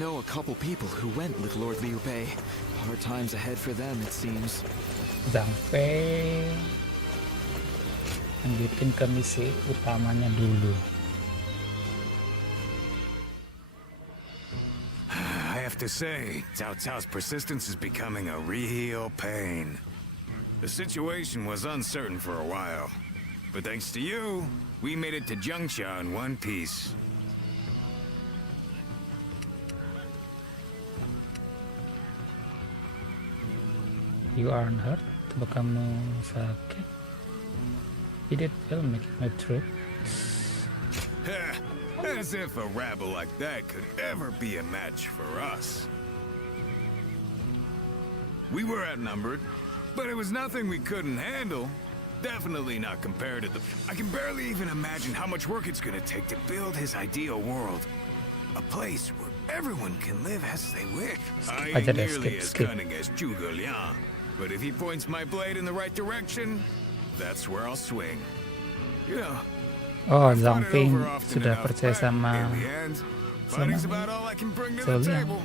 know a couple people who went with Lord Liu Bei. Hard times ahead for them, it seems. Zhang Fei. Lanjutin ke misi utamanya dulu. I have to say, Cao Cao's persistence is becoming a real pain. The situation was uncertain for a while, but thanks to you, we made it to Zhengsha in one piece. You aren't hurt? Apa kamu sakit? Did it feel making my trip? As if a rabble like that could ever be a match for us. We were outnumbered, but it was nothing we couldn't handle. Definitely not compared to the... I can barely even imagine how much work it's gonna take to build his ideal world. A place where everyone can live as they wish. I ain't nearly as cunning as Zhuge Liang, but if he points my blade in the right direction, that's where I'll swing. You know, oh, Zhang Fei sudah percaya sama table.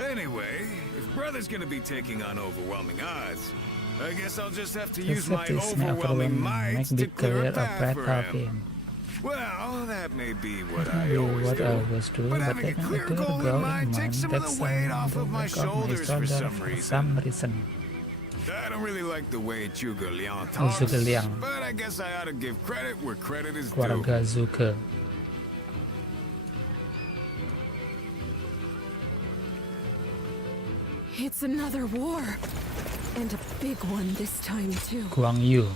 Anyway, if brother's gonna be taking on overwhelming odds, I guess I'll just have to use my overwhelming might to clear a path for him. Well, that may be what I always do, but having a clear goal in mind takes some of the weight off of my shoulders for some reason. I don't really like the way Zhuge Liang talks, but I guess I ought to give credit where credit is due. Keluarga Zhuge. It's another war, and a big one this time too. Guang Yu.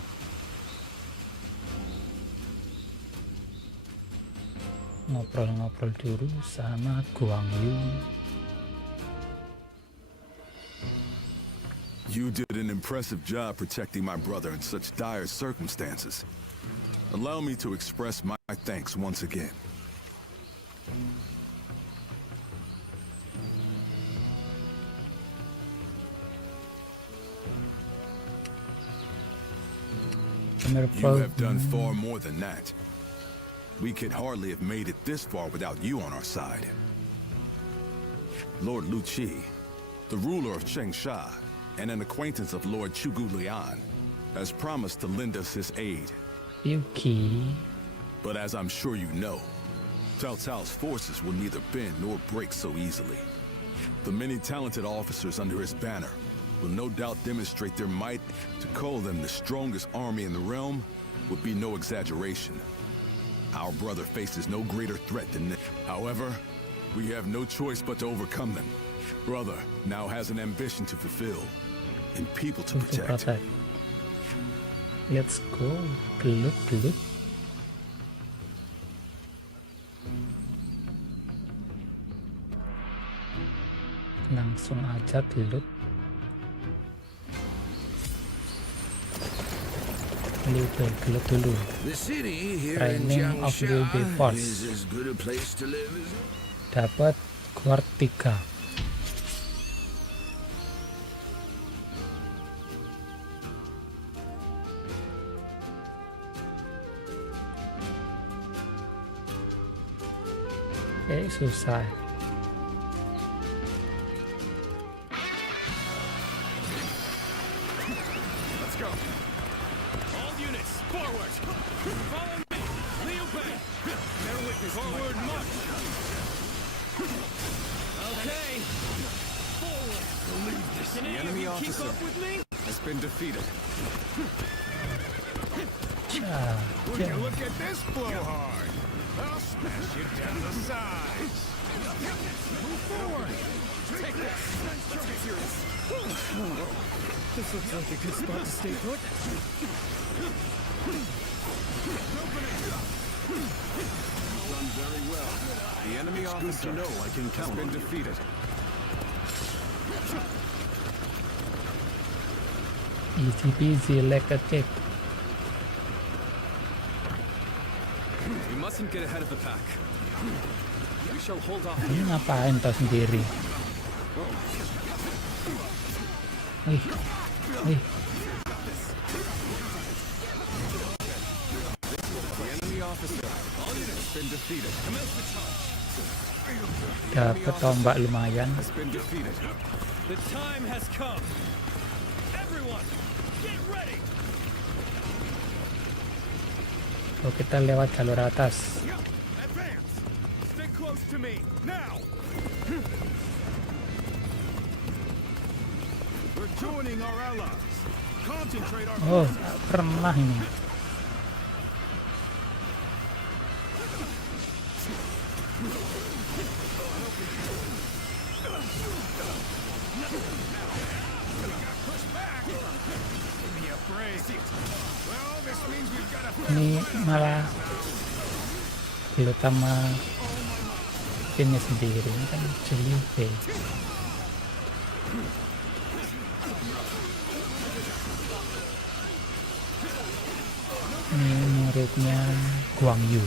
Ngobrol-ngobrol dulu sama Guang Yu. You did an impressive job protecting my brother in such dire circumstances. Allow me to express my thanks once again. You have done far more than that. We could hardly have made it this far without you on our side. Lord Lu Qi, the ruler of Chengsha, and an acquaintance of Lord Zhuge Liang, has promised to lend us his aid. Yuki. But as I'm sure you know, Cao Cao's forces will neither bend nor break so easily. The many talented officers under his banner will no doubt demonstrate their might. To call them the strongest army in the realm would be no exaggeration. Our brother faces no greater threat than this. However, we have no choice but to overcome them. Brother now has an ambition to fulfill and people to protect. Let's go. Gelut. Langsung aja gelut. Liu Bei gelut dulu. Training of Liu Bei Force. Dapat guard 3. Susah. Let's go. All units, forward. Follow me. Liu Bei. Bear witness. Forward march. Okay. Forward. Believe this. The enemy officer has been defeated. Would you look at this blowhard? I'll smash you down the sides. Move forward. Take this. Let's get serious. This looks like a good spot to stay put. Done very well. The enemy officer has been defeated. Easy peasy like a cake. We mustn't get ahead of the pack. We shall hold off. Ini ngapain tau sendiri? Wih. The enemy officer has been defeated. Commence the charge. Dapat tombak lumayan. Has been defeated. The time has come. Everyone, get ready. Oh, kita lewat jalur atas. Advance! Stick close to me, now! We're joining our allies. Concentrate our Oh, pernah ini. Ini malah pilot sama timnya sendiri, ini kan Jelly. Ini muridnya Guang Yu.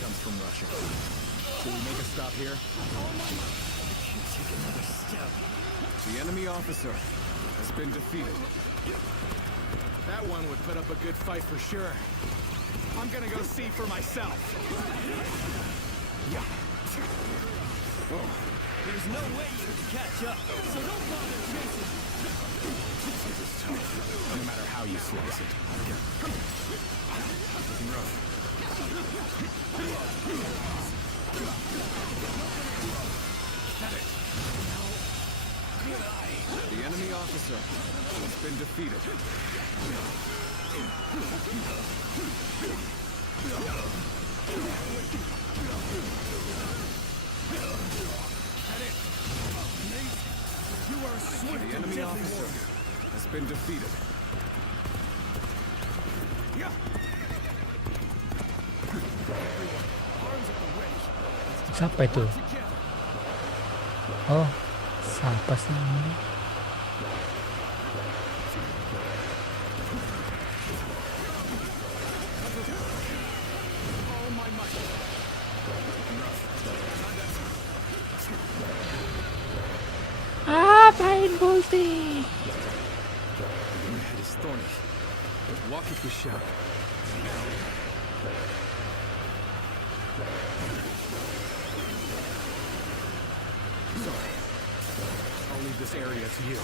Comes from Russia. Should we make a stop here? Take another step. The enemy officer has been defeated. That one would put up a good fight for sure. I'm gonna go see for myself. Yeah. Oh. There's no way you can catch up, so don't bother chasing. This is tough, no matter how you slice it. Looking rough. The enemy officer has been defeated. The enemy officer has been defeated. Siapa itu? Oh, siapa sih ini? Apain Bolti? Your head is thorny. Walk if you shall. Sorry. I'll leave this area to you.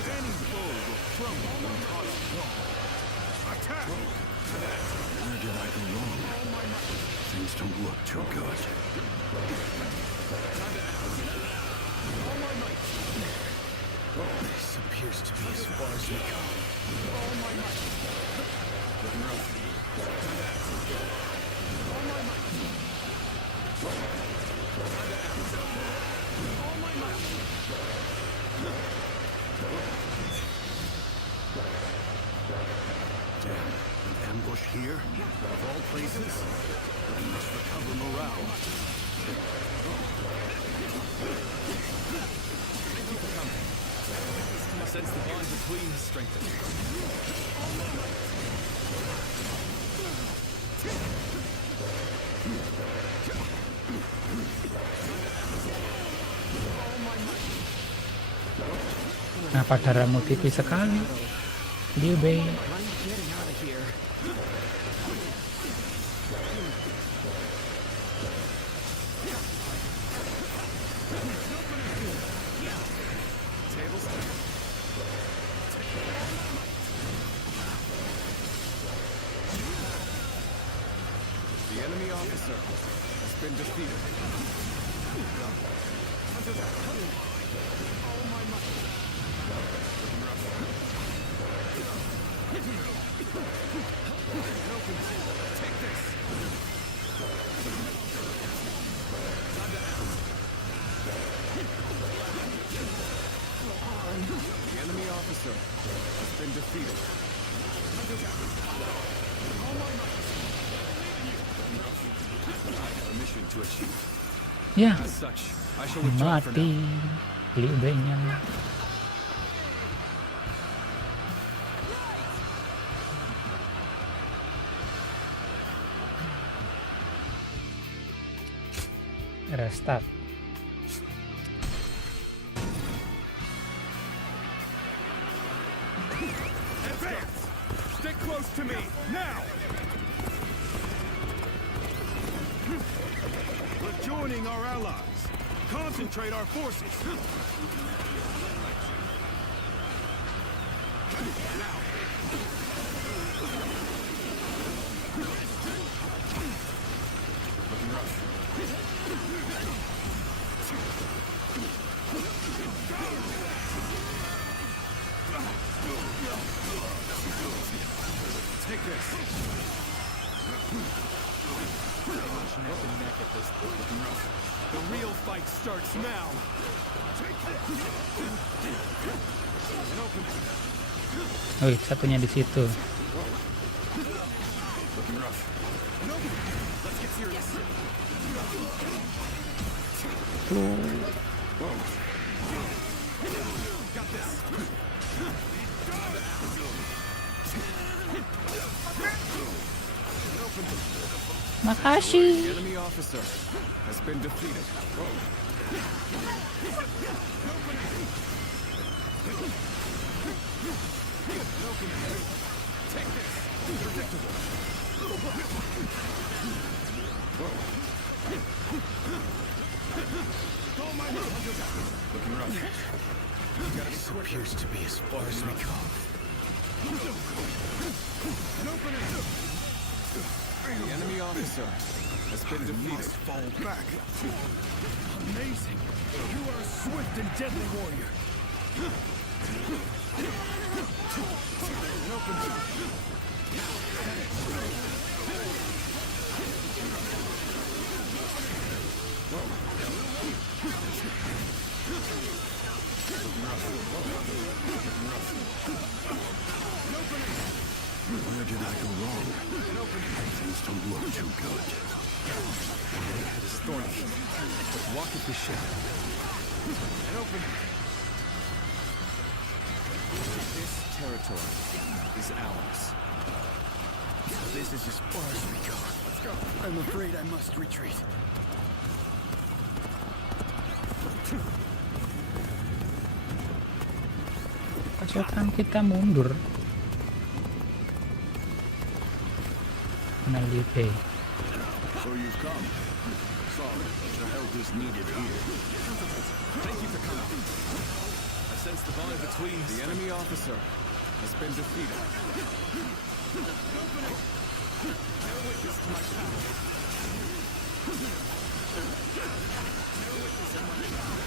Any foe will crumble when caught off guard. Attack! Where did I go wrong? Things don't look too good. This appears to be as far as we go. Damn, an ambush here? Of all places? I must recover morale. I sense the bond between has strengthened. Kenapa darahmu tipis sekali? Liu Bei. I'm getting out of here. The enemy officer has been defeated. The enemy officer has been defeated. I have a mission to achieve. Ya, As such, I shall withdraw for now. mati Liu Bei-nya. Restart. Advance! Stick close to me, now! We're joining our allies. Concentrate our forces. Now. Looking rough. Take this. Looking rough. The real fight starts now. Take this. And open. Wih, satunya di situ. Looking rough. And open. Let's get serious. Whoa. Got this. Makasih. The enemy officer has been defeated. Take this. Predictable. Looking rough. This appears to be as far as we go. And open it. The enemy officer has been defeated. Fall back. Amazing. You are a swift and deadly warrior. And open it. Where did I go wrong? Things don't look too good. The head is thorny, but walketh the shadow. And open. This territory is ours. This is as far as we go. Let's go. I'm afraid I must retreat. Pasukan kita mundur. Peneliti. So you've come. Sorry, but your help is needed here. Thank you for coming. I sense the bond between us. The enemy officer has been defeated. Open it. Bear witness to my power. Bear witness to my power.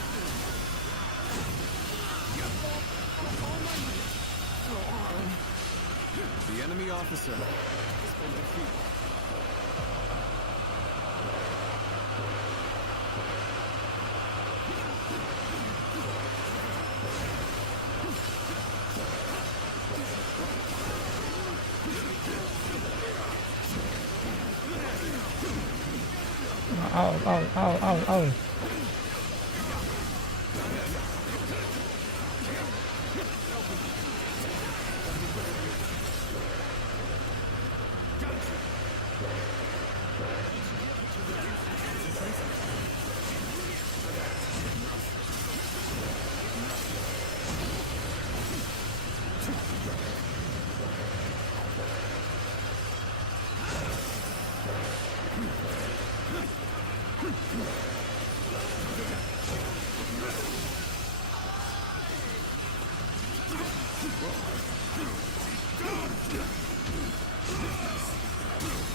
The enemy officer has been defeated. Au.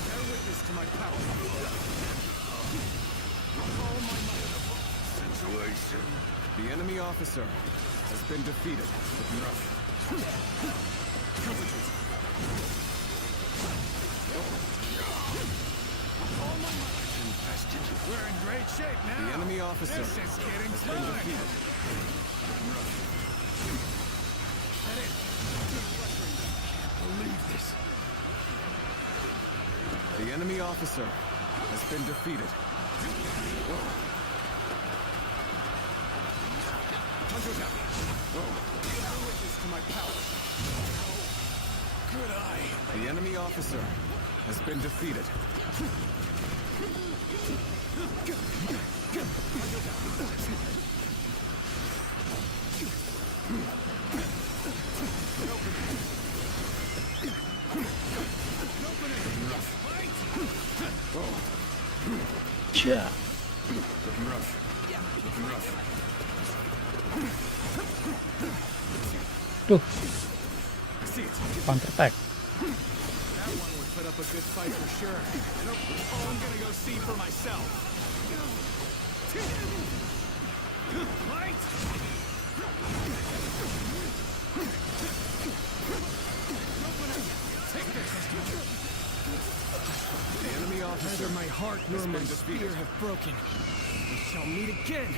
Bear witness to my power. All my might. Situation. The enemy officer has been defeated. Looking rough. We're in great shape now. The enemy officer has been defeated. Believe this. The enemy officer has been defeated. Hunters out. Bear witness to my power. Good eye. The enemy officer has been defeated. Cia. Looking rough. Looking rough. Tuh, I see it. counter attack. That one would put up a good fight for sure. Oh, I'm gonna go see for myself. Fight! The enemy officer. Neither my heart nor my spear have broken. We shall meet again.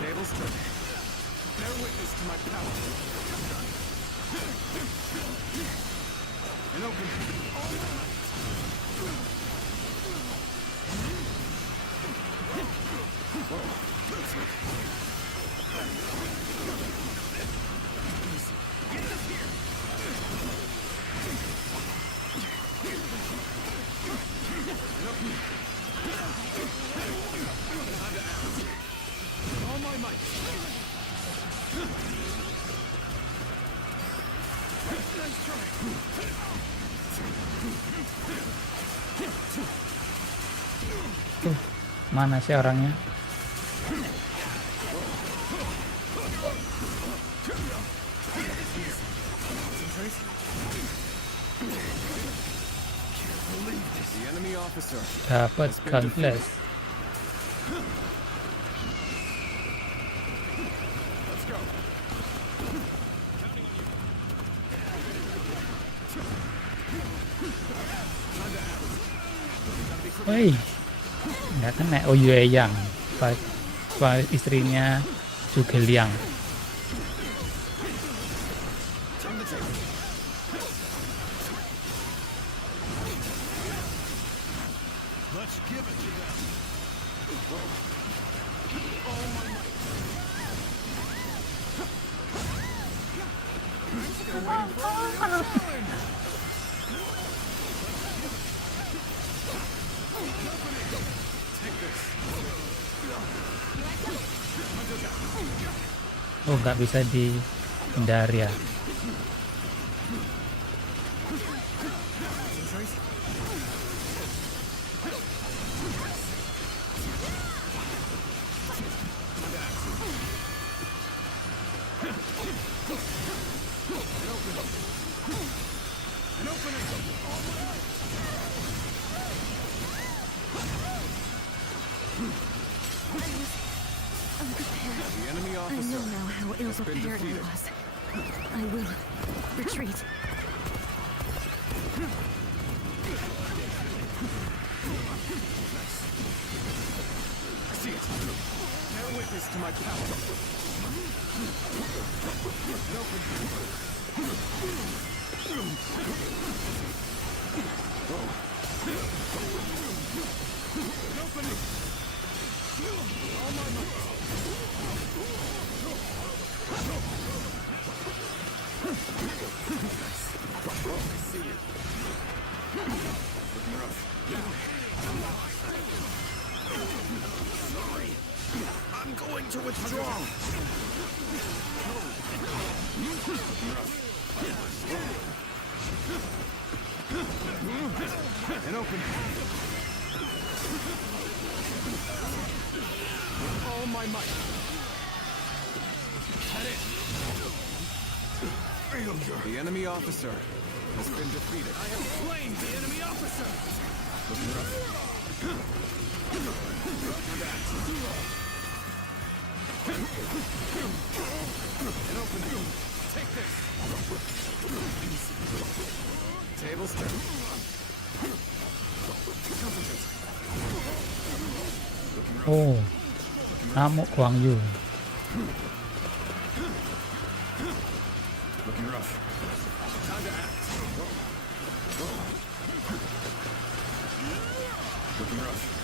Tables turn. Bear witness to my power. And open. All my might. Nice try. Tuh, mana sih orangnya? The enemy officer. Dapat countless. Let's go. Woi, nggak kena. Oh iya yang, istrinya juga Liang. Let's give it to them. Oh, nggak bisa dihindari ya. The enemy I officer. know now how been ill-prepared I defeated. was. I will retreat. I see it. Bear witness to my power. I'm going to withdraw. And open. With all my might. The enemy officer has been defeated. I have slain the enemy officer. And open. Take this. Tables turn. Oh, ngamuk Guang Yu. Looking rough. Time to act. Looking rough.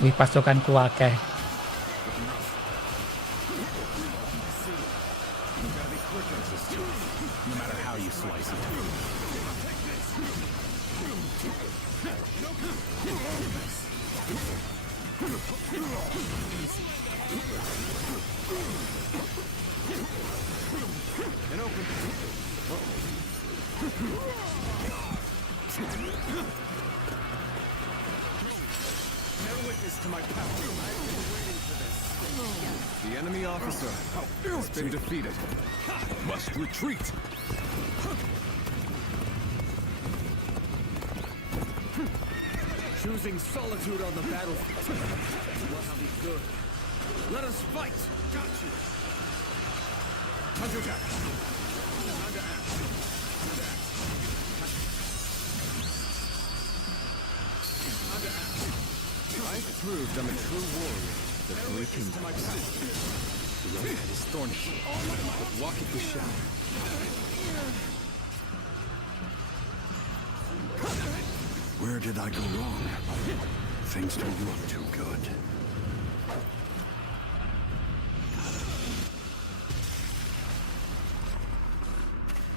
Wih, pasukanku akeh. No matter how you slice it. And open. Never witness to my power. I've been waiting for this. The enemy officer has been defeated. Must retreat. Choosing solitude on the battlefield will not be good. Let us fight! Got you! Counterattack! Time to act. Time to act. I've proved I'm a true warrior. The three kingdoms. The road is thorny, but walketh with shadow. Where did I go wrong? Things don't look too good.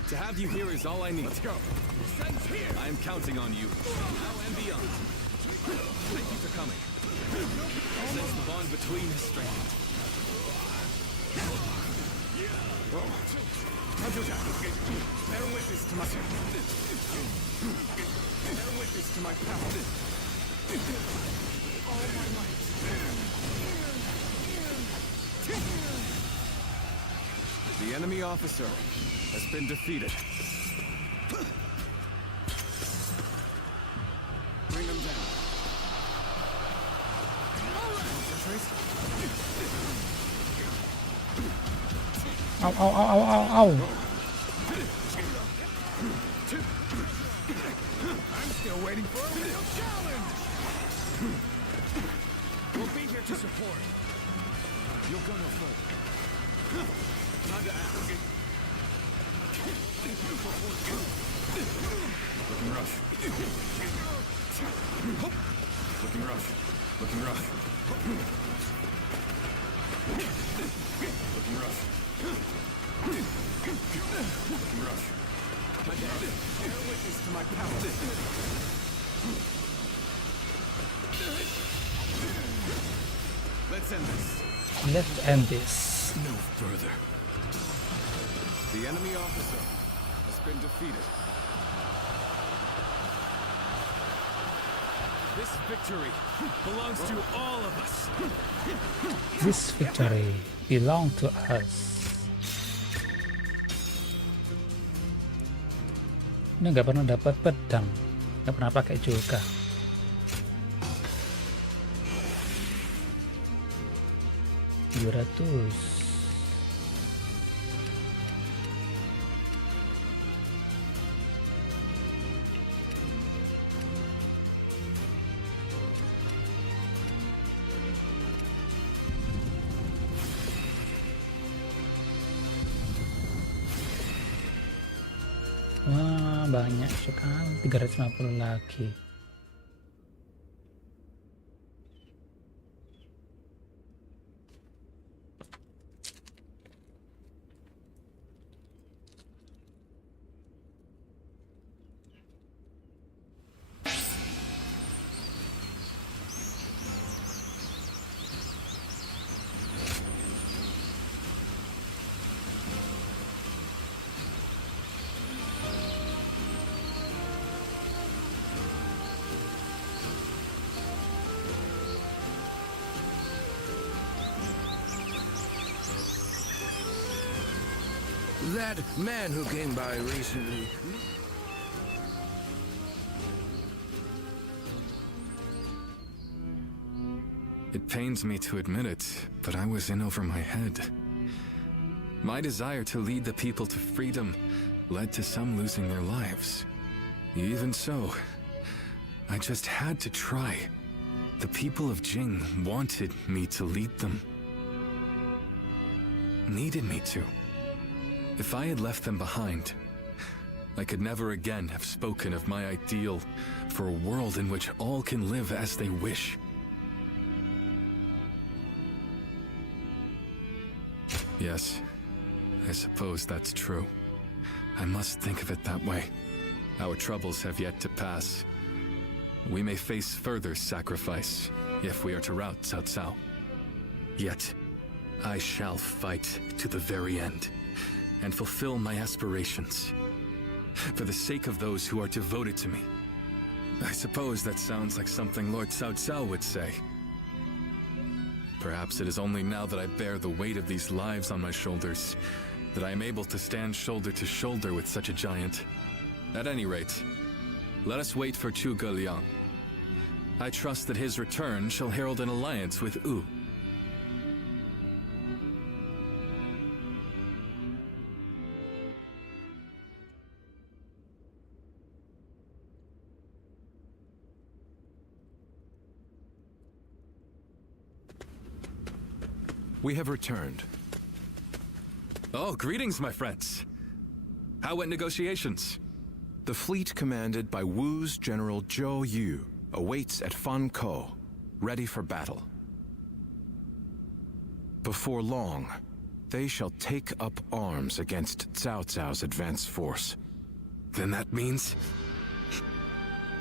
To have you here is all I need. Let's go. I am counting on you, now and beyond. Thank you for coming. Since the bond between us strengthened. Bear witness to my Bear witness to my power. All my might. The enemy officer has been defeated. Bring them down. Concentrate. Au, au, au, au, au, au. I'm still waiting for a real challenge. We'll be here to support. You'll go no further. Time to act. Looking rough. Looking rough. Looking rough. Looking rough. Looking rough. My dad, bear witness to my power. Let's end this. Let's end this. No further. The enemy officer has been defeated. This victory belongs to all of us. This victory belong to us. Ini nggak pernah dapat pedang, nggak pernah pakai juga. Wah, banyak sekali, 350 lagi. That man who came by recently. It pains me to admit it, but I was in over my head. My desire to lead the people to freedom led to some losing their lives. Even so, I just had to try. The people of Jing wanted me to lead them. Needed me to. If I had left them behind, I could never again have spoken of my ideal for a world in which all can live as they wish. Yes, I suppose that's true. I must think of it that way. Our troubles have yet to pass. We may face further sacrifice if we are to rout Cao Cao. Yet, I shall fight to the very end and fulfill my aspirations for the sake of those who are devoted to me. I suppose that sounds like something Lord Cao Cao would say. Perhaps it is only now that I bear the weight of these lives on my shoulders that I am able to stand shoulder to shoulder with such a giant. At any rate, let us wait for Zhuge Liang. I trust that his return shall herald an alliance with Wu. We have returned. Oh, greetings, my friends. How went negotiations? The fleet commanded by Wu's General Zhou Yu awaits at Fan Ko, ready for battle. Before long, they shall take up arms against Cao Cao's advance force. Then that means...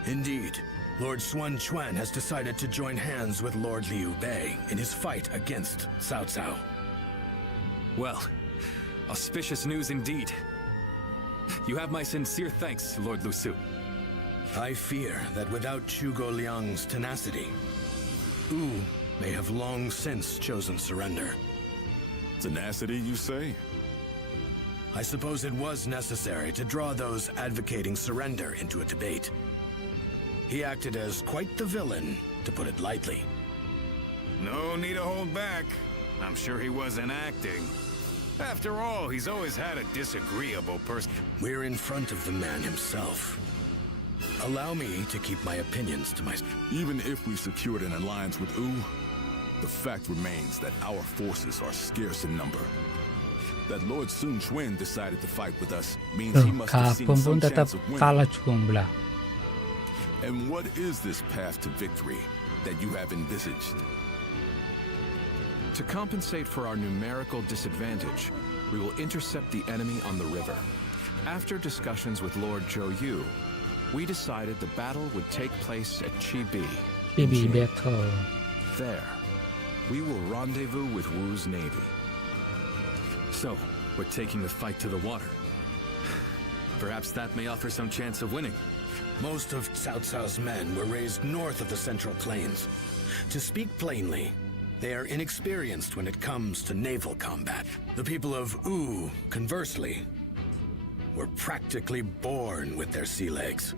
Indeed. Lord Xuan Chuan has decided to join hands with Lord Liu Bei in his fight against Cao Cao. Well, auspicious news indeed. You have my sincere thanks, Lord Lu Su. I fear that without Zhuge Liang's tenacity, Wu may have long since chosen surrender. Tenacity, you say? I suppose it was necessary to draw those advocating surrender into a debate. He acted as quite the villain, to put it lightly. No need to hold back. I'm sure he wasn't acting. After all, he's always had a disagreeable person. We're in front of the man himself. Allow me to keep my opinions to myself. Even if we secured an alliance with Wu, the fact remains that our forces are scarce in number. That Lord Sun Quan decided to fight with us means he must have seen Kapun some pun tetap chance of winning. kalah jumlah. And what is this path to victory that you have envisaged? To compensate for our numerical disadvantage, we will intercept the enemy on the river. After discussions with Lord Zhou Yu, we decided the battle would take place at Chibi. PB battle. There, we will rendezvous with Wu's navy. So, we're taking the fight to the water. Perhaps that may offer some chance of winning. Most of Cao Cao's men were raised north of the Central Plains. To speak plainly, they are inexperienced when it comes to naval combat. The people of Wu, conversely, were practically born with their sea legs.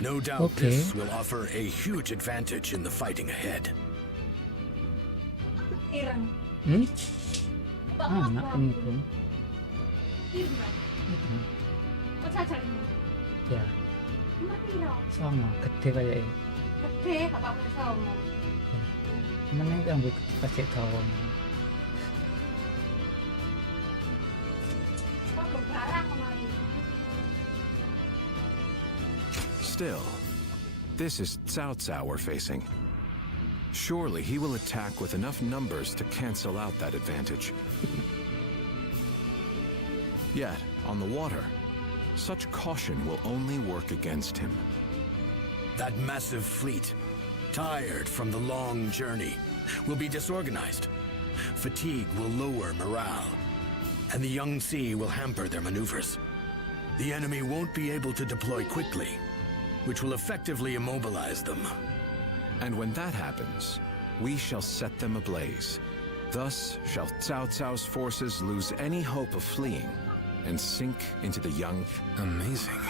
No doubt this will offer a huge advantage in the fighting ahead. Anak ini tuh. Ya. Sama, gede kayak ini. Gede, bapaknya sama. Mana yang ambil kasih tahu. Still, this is Cao Cao we're facing. Surely he will attack with enough numbers to cancel out that advantage. Yet, on the water, such caution will only work against him. That massive fleet, tired from the long journey, will be disorganized. Fatigue will lower morale, and the Yangtze will hamper their maneuvers. The enemy won't be able to deploy quickly, which will effectively immobilize them. And when that happens, we shall set them ablaze. Thus shall Cao Cao's forces lose any hope of fleeing and sink into the Yang. Amazing.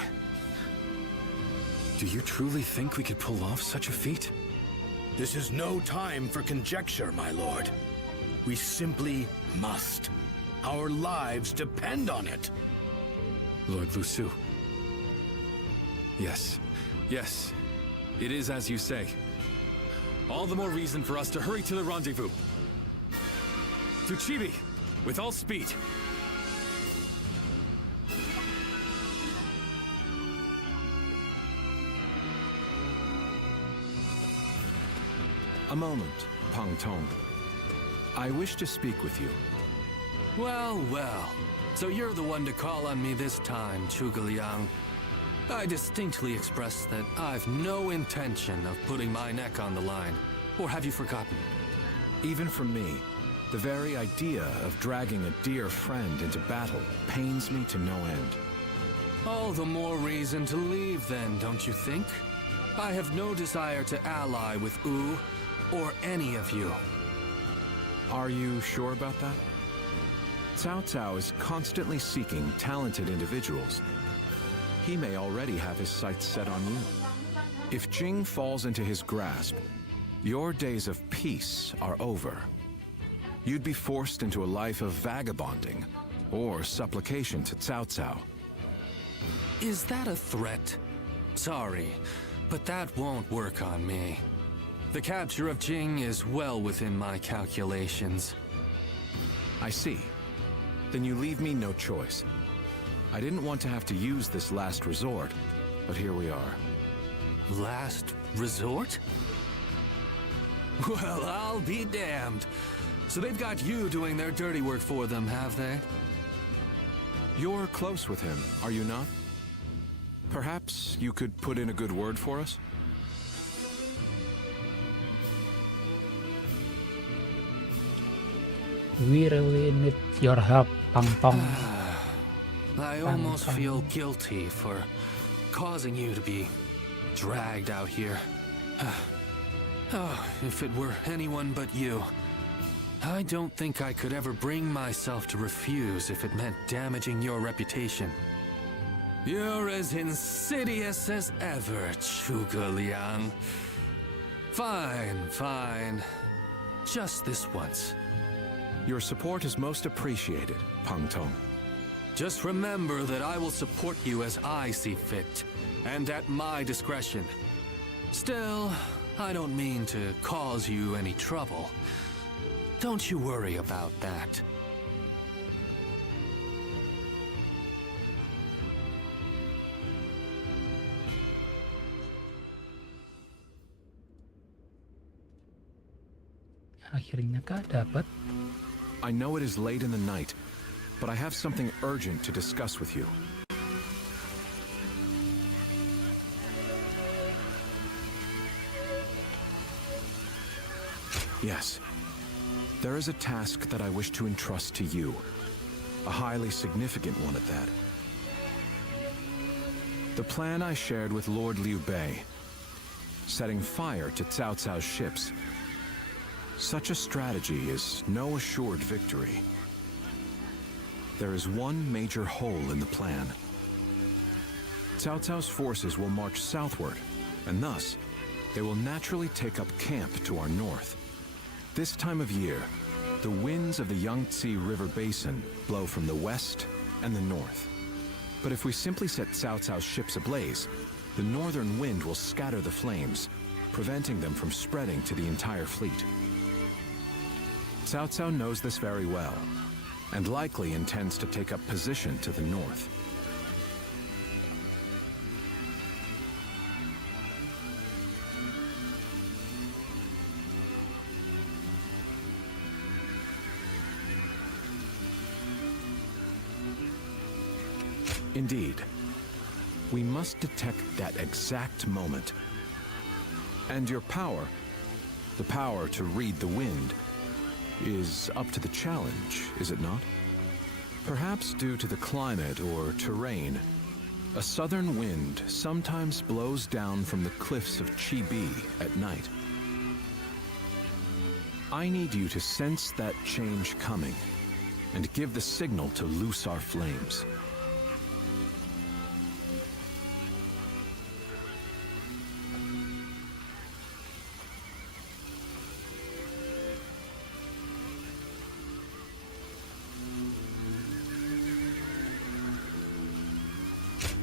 Do you truly think we could pull off such a feat? This is no time for conjecture, my lord. We simply must. Our lives depend on it. Lord Lu Su. Yes, yes. It is as you say. All the more reason for us to hurry to the rendezvous. To Chibi, with all speed. A moment, Pang Tong. I wish to speak with you. Well, well. So you're the one to call on me this time, Zhuge Liang. I distinctly expressed that I've no intention of putting my neck on the line. Or have you forgotten? Even for me, the very idea of dragging a dear friend into battle pains me to no end. All the more reason to leave then, don't you think? I have no desire to ally with Wu or any of you. Are you sure about that? Cao Cao is constantly seeking talented individuals. He may already have his sights set on you. If Jing falls into his grasp, your days of peace are over. You'd be forced into a life of vagabonding or supplication to Cao Cao. Is that a threat? Sorry, but that won't work on me. The capture of Jing is well within my calculations. I see. Then you leave me no choice. I didn't want to have to use this last resort, but here we are. Last resort? Well, I'll be damned. So they've got you doing their dirty work for them, have they? You're close with him, are you not? Perhaps you could put in a good word for us? We really need your help, Pang Tong. I almost feel guilty for causing you to be dragged out here. Oh, if it were anyone but you. I don't think I could ever bring myself to refuse if it meant damaging your reputation. You're as insidious as ever, Zhuge Liang. Fine, fine. Just this once. Your support is most appreciated, Pang Tong. Just remember that I will support you as I see fit, and at my discretion. Still, I don't mean to cause you any trouble. Don't you worry about that. Akhirnya kah dapat? I know it is late in the night, but I have something urgent to discuss with you. Yes. There is a task that I wish to entrust to you. A highly significant one at that. The plan I shared with Lord Liu Bei. Setting fire to Cao Cao's ships. Such a strategy is no assured victory. There is one major hole in the plan. Cao Cao's forces will march southward, and thus, they will naturally take up camp to our north. This time of year, the winds of the Yangtze River Basin blow from the west and the north. But if we simply set Cao Cao's ships ablaze, the northern wind will scatter the flames, preventing them from spreading to the entire fleet. Cao Cao knows this very well, and likely intends to take up position to the north. Indeed, we must detect that exact moment. And your power, the power to read the wind, is up to the challenge, is it not? Perhaps due to the climate or terrain, a southern wind sometimes blows down from the cliffs of Chibi at night. I need you to sense that change coming and give the signal to loose our flames.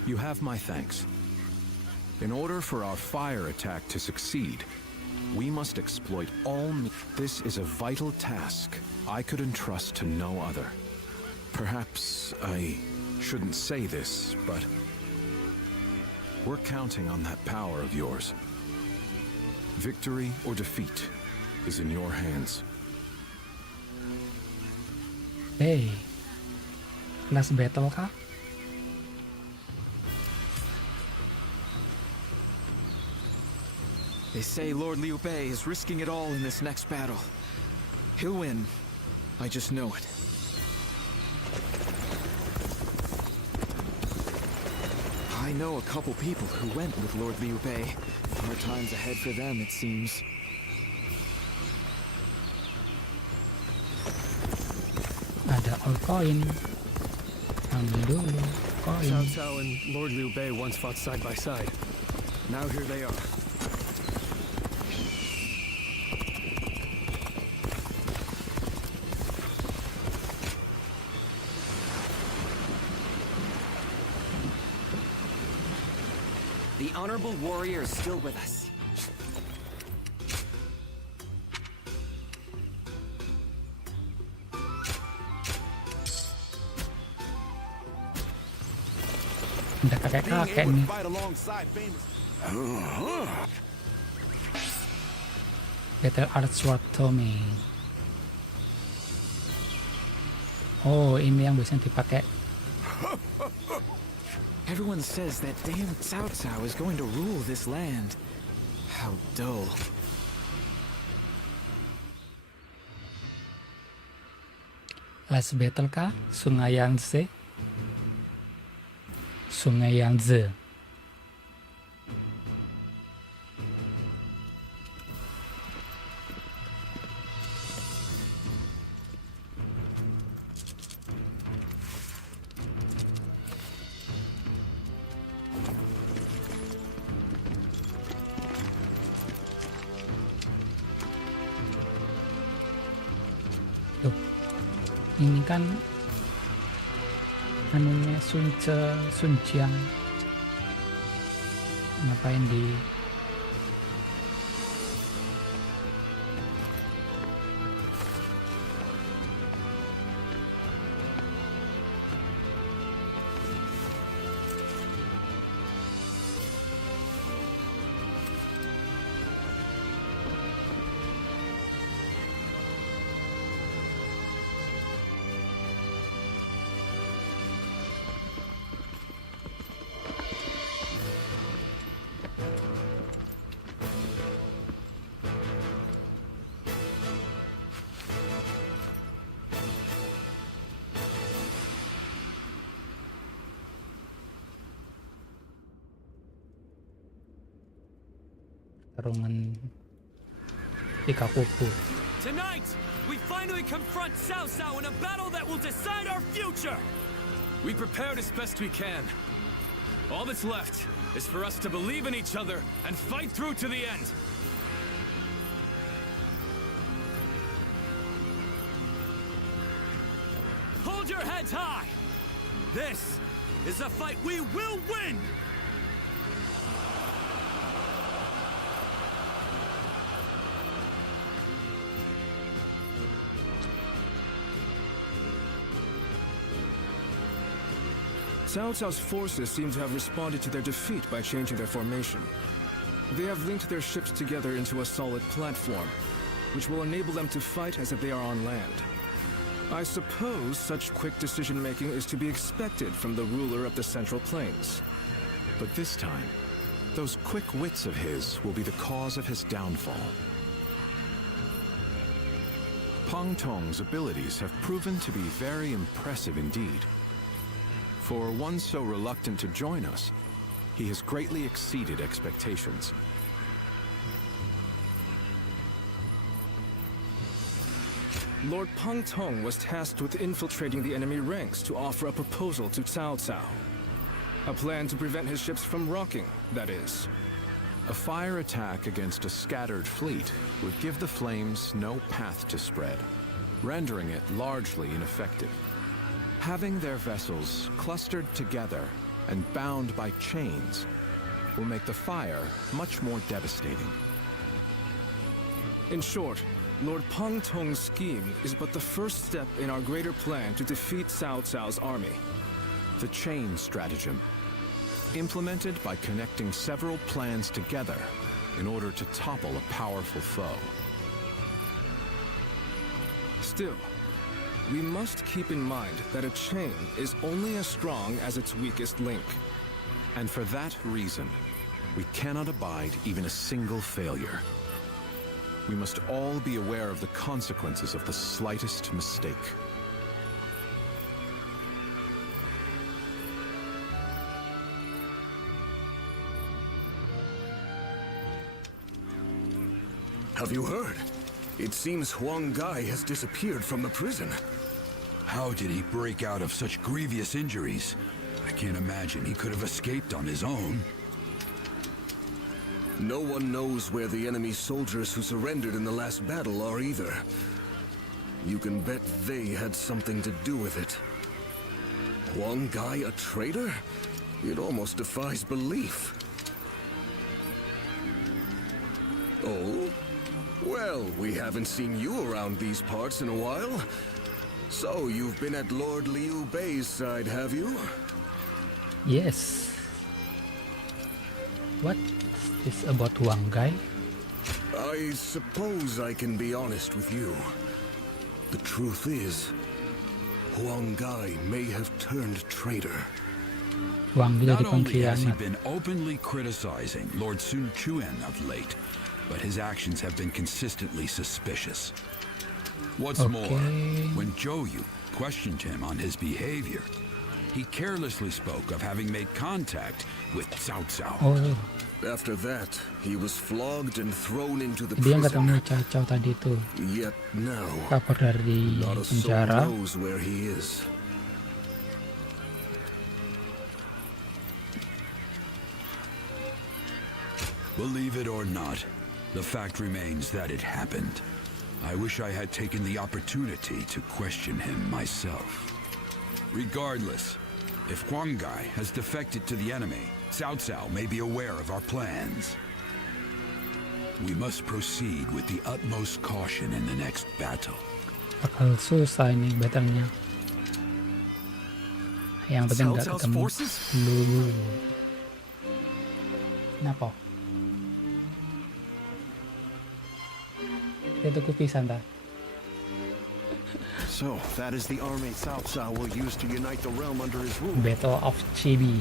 You have my thanks. In order for our fire attack to succeed, We must exploit all This is a vital task I could entrust to no other. Perhaps I shouldn't say this, but we're counting on that power of yours. Victory or defeat is in your hands. Hey, last battle kah? They say Lord Liu Bei is risking it all in this next battle. He'll win. I just know it. I know a couple people who went with Lord Liu Bei. Hard times ahead for them, it seems. Ada all coin. Ambil dulu Cao koin. Cao and Lord Liu Bei once fought side by side. Now here they are. The honorable warrior is still with us. Udah kakek-kakek nih. Battle Art Sword Tommy. Oh, ini yang biasanya dipakai. Everyone says that damn Cao Cao is going to rule this land. How dull. Last battle kah? Sungai Yangtze. Sungai Yangtze. Tuh, ini kan anunya Sunjiang ngapain di pertarungan tiga kubu. Tonight, we finally confront Cao Cao in a battle that will decide our future! We prepared as best we can. All that's left is for us to believe in each other and fight through to the end. Hold your heads high! This is a fight we will win! Cao Cao's forces seem to have responded to their defeat by changing their formation. They have linked their ships together into a solid platform, which will enable them to fight as if they are on land. I suppose such quick decision-making is to be expected from the ruler of the Central Plains. But this time, those quick wits of his will be the cause of his downfall. Pang Tong's abilities have proven to be very impressive indeed. For one so reluctant to join us, he has greatly exceeded expectations. Lord Pang Tong was tasked with infiltrating the enemy ranks to offer a proposal to Cao Cao. A plan to prevent his ships from rocking, that is. A fire attack against a scattered fleet would give the flames no path to spread, rendering it largely ineffective. Having their vessels clustered together and bound by chains will make the fire much more devastating. In short, Lord Peng Tong's scheme is but the first step in our greater plan to defeat Cao Cao's army. The chain stratagem, implemented by connecting several plans together in order to topple a powerful foe. Still, we must keep in mind that a chain is only as strong as its weakest link. And for that reason, we cannot abide even a single failure. We must all be aware of the consequences of the slightest mistake. Have you heard? It seems Huang Gai has disappeared from the prison. How did he break out of such grievous injuries? I can't imagine he could have escaped on his own. No one knows where the enemy soldiers who surrendered in the last battle are either. You can bet they had something to do with it. Huang Gai a traitor? It almost defies belief. Oh? Well, we haven't seen you around these parts in a while. So, you've been at Lord Liu Bei's side, have you? Yes. What is this about Huang Gai? I suppose I can be honest with you. The truth is, Huang Gai may have turned traitor. Not only has he been openly criticizing Lord Sun Quan of late, but his actions have been consistently suspicious. What's more, when Zhou Yu questioned him on his behavior, he carelessly spoke of having made contact with Cao Cao. Oh. After that, he was flogged and thrown into the Dia prison. ketemu Cao Cao tadi tuh. Yet now, Kabar dari not a soul penjara. knows where he is. Believe it or not, the fact remains that it happened. I wish I had taken the opportunity to question him myself. Regardless, if Huang Gai has defected to the enemy, Cao Cao may be aware of our plans. We must proceed with the utmost caution in the next battle. Bakal susah ini battlenya. Yang penting nggak ketemu dulu. Kenapa? Kita tunggu pisan dah. So, that is the army Cao Cao will use to unite the realm under his rule. Battle of Chibi.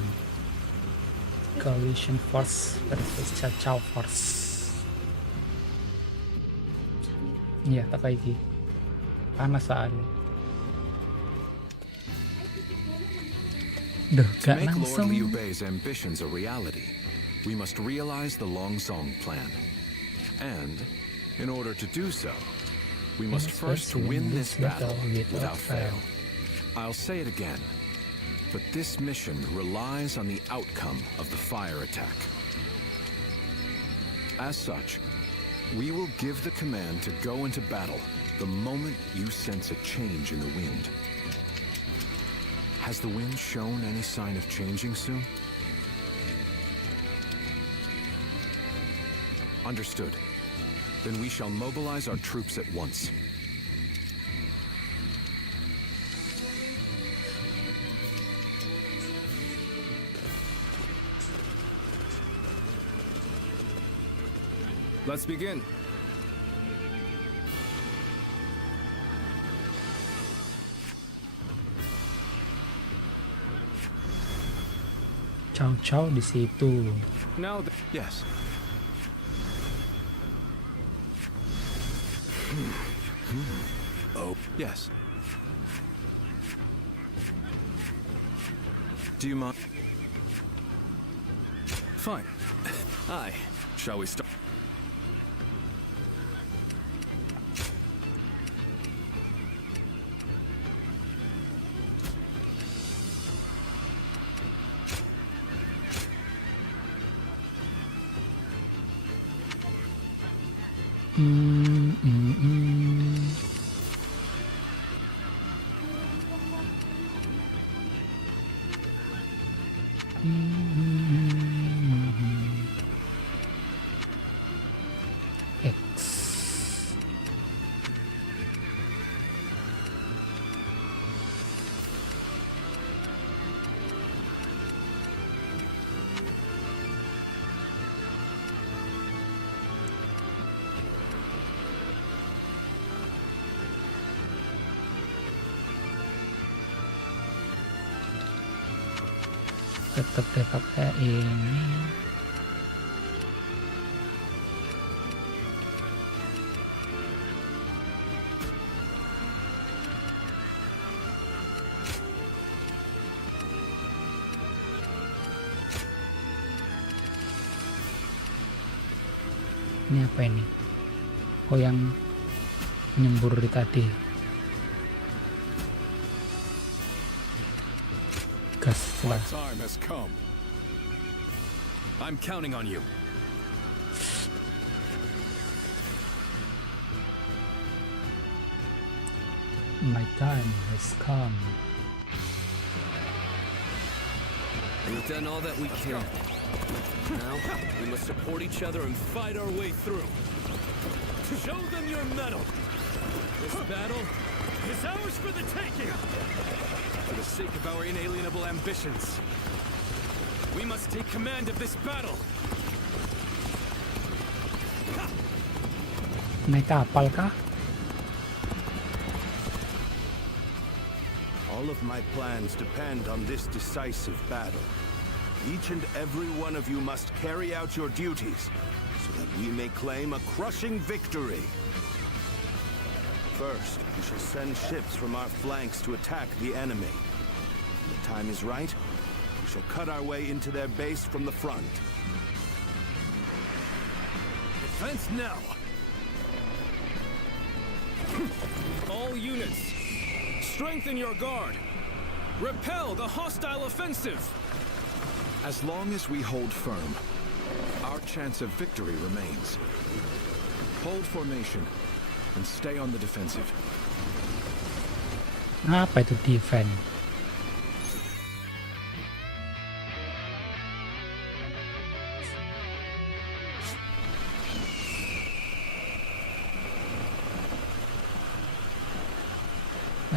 Coalition Force versus Cao Cao Force. Iya, tak kayak gini. Panas soalnya. Duh, To gak make Lord langsung. Liu Bei's ambitions a reality, we must realize the Long Song plan. And, in order to do so, we must first win this battle without fail. I'll say it again, but this mission relies on the outcome of the fire attack. As such, we will give the command to go into battle the moment you sense a change in the wind. Has the wind shown any sign of changing soon? Understood. Then we shall mobilize our troops at once. Let's begin. Cao Cao di situ. Now, yes. Oh, yes. Do you mind? Fine. Aye. Shall we start? tetap deh pakai ini. Ini apa ini? Oh, yang nyembur di tadi. Gas My lah. time has come. I'm counting on you. My time has come. We've done all that we can. Now, we must support each other and fight our way through. Show them your mettle. This battle is ours for the taking. For the sake of our inalienable ambitions, we must take command of this battle. Naik kapal kah? All of my plans depend on this decisive battle. Each and every one of you must carry out your duties so that we may claim a crushing victory. First, we shall send ships from our flanks to attack the enemy. When the time is right, we shall cut our way into their base from the front. Defense now! All units, strengthen your guard. Repel the hostile offensive. As long as we hold firm, our chance of victory remains. Hold formation and stay on the defensive. Apa itu defend?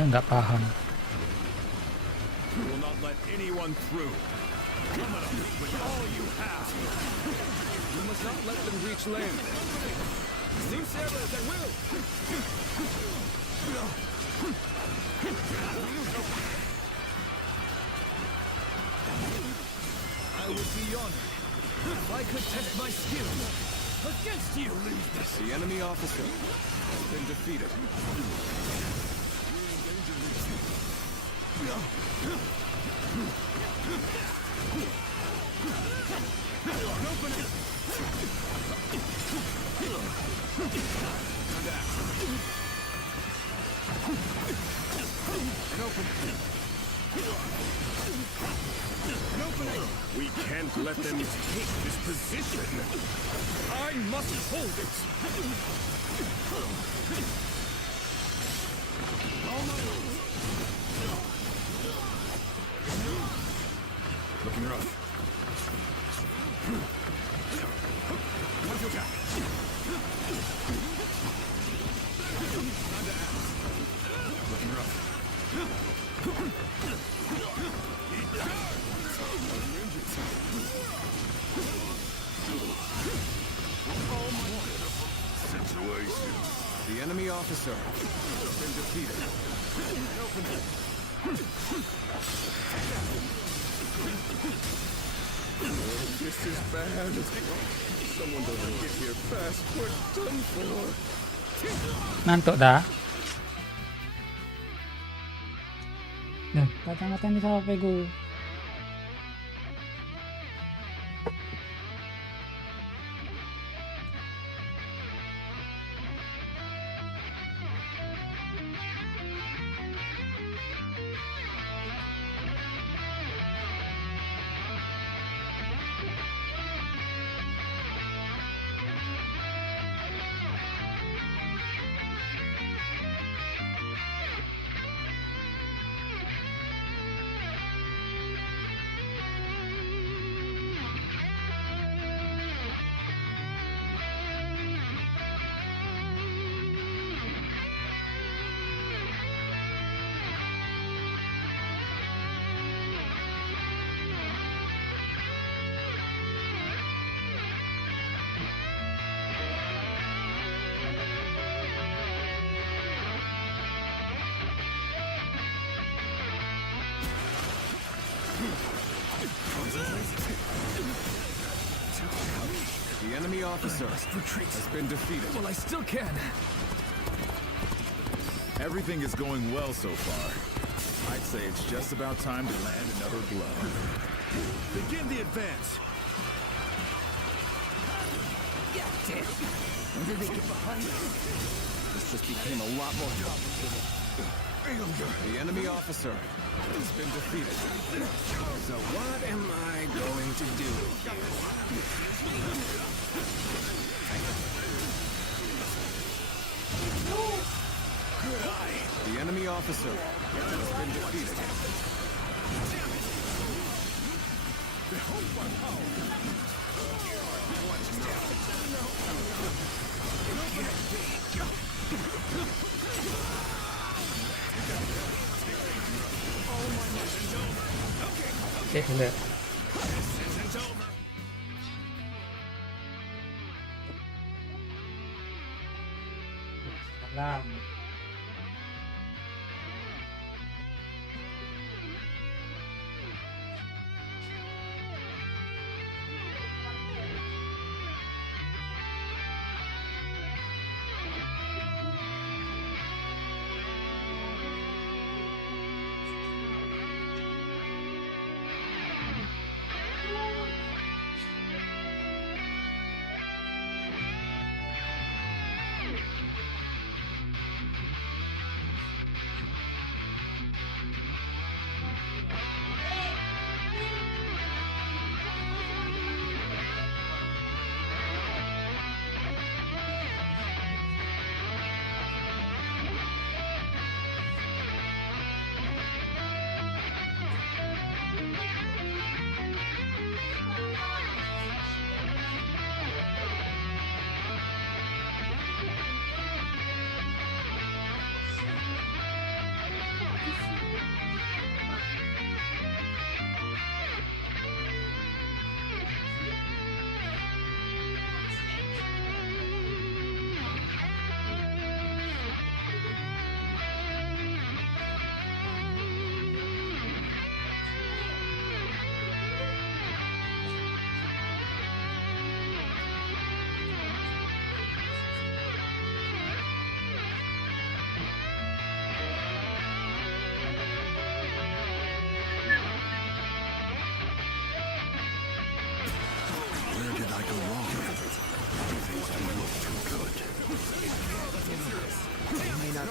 Nggak paham. We will not let anyone through. Come at us with all you have. We must not let them reach land. Seems Sarah, they will. I would be honored if I could test my skills against you. The enemy officer has been defeated. We can't let them take this position. I must hold it. Looking rough. Looking rough. Situation. The enemy officer has been defeated. This is bad. Someone doesn't get here fast. We're done for. Ngantuk dah. Nah, kacamata ini sampai gue. The enemy officer has been defeated. Well, I still can. Everything is going well so far. I'd say it's just about time to land another blow. Begin the advance. Yeah, damn. When did they get behind us? This just became a lot more complicated. The enemy officer has been defeated. So what am I going to do with you? The enemy officer has been defeated. Chết lượt. Làm.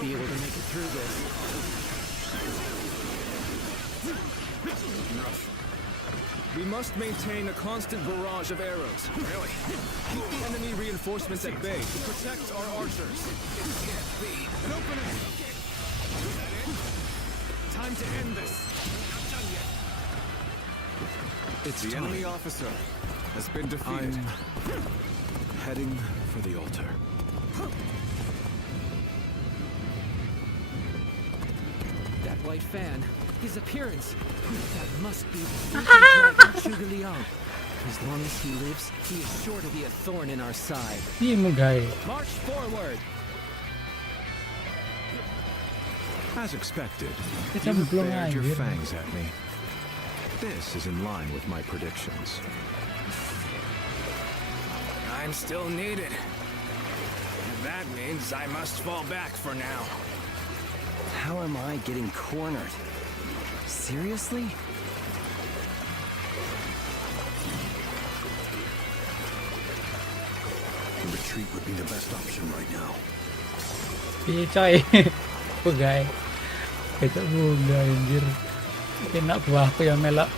Be able to make it through this. We must maintain a constant barrage of arrows. Really? Keep the enemy reinforcements at bay to protect our archers. It can't be. An opening! Time to end this. It's the time. enemy officer has been defeated. I'm heading for the altar. White fan, his appearance. That must be the dragon Zhuge Liang. As long as he lives, he is sure to be a thorn in our side. March forward. As expected, It's you a have blow bared your eye, fangs at me. This is in line with my predictions. I'm still needed. And that means I must fall back for now. How am I getting cornered? Seriously? Retreat would be the best option right now. Iya coy. Bugai. Kecak bugai anjir. Kena buahku yang melak.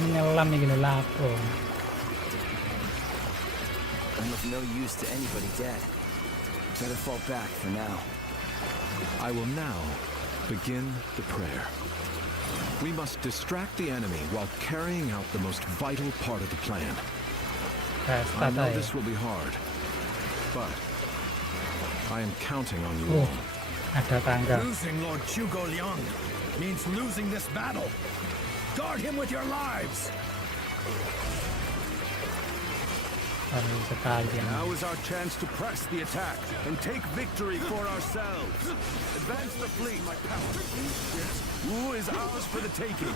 Menyelam nih gini lapo. I'm of no use to anybody dead. Better fall back for now. I will now begin the prayer. We must distract the enemy while carrying out the most vital part of the plan. I know this will be hard, but I am counting on you all. Ada tangga. Losing Lord Zhuge Liang means losing this battle. Guard him with your lives. sekalian. Now is our chance to press the attack and take victory for ourselves. Advance the fleet. My power. Who is ours for the taking?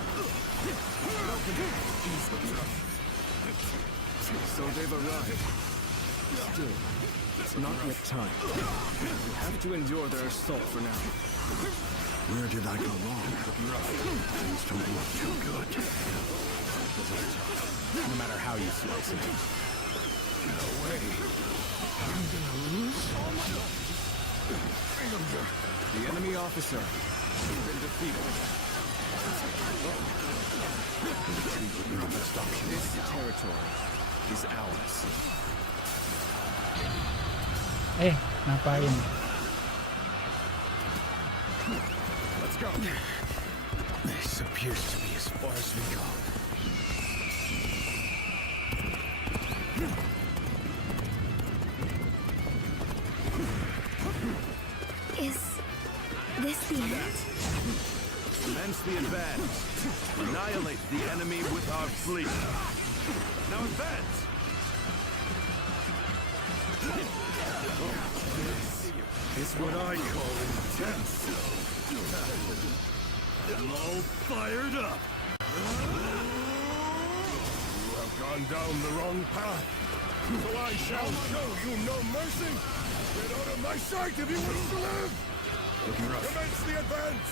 So they've arrived. Still, it's not yet time. We have to endure their assault for now. Where did I go wrong? Things don't look too good. No matter how you slice it. No way. I'm gonna lose? The enemy officer has been defeated. This territory is ours. Ngapain? Let's go. This appears to be as far as we go. Is this the end? Commence the advance. Annihilate the enemy with our fleet. Now advance! It's what I call intense. All fired up. You have gone down the wrong path. So I shall show you no mercy. Get out of my sight if you wish to live. Looking rough. Commence the advance.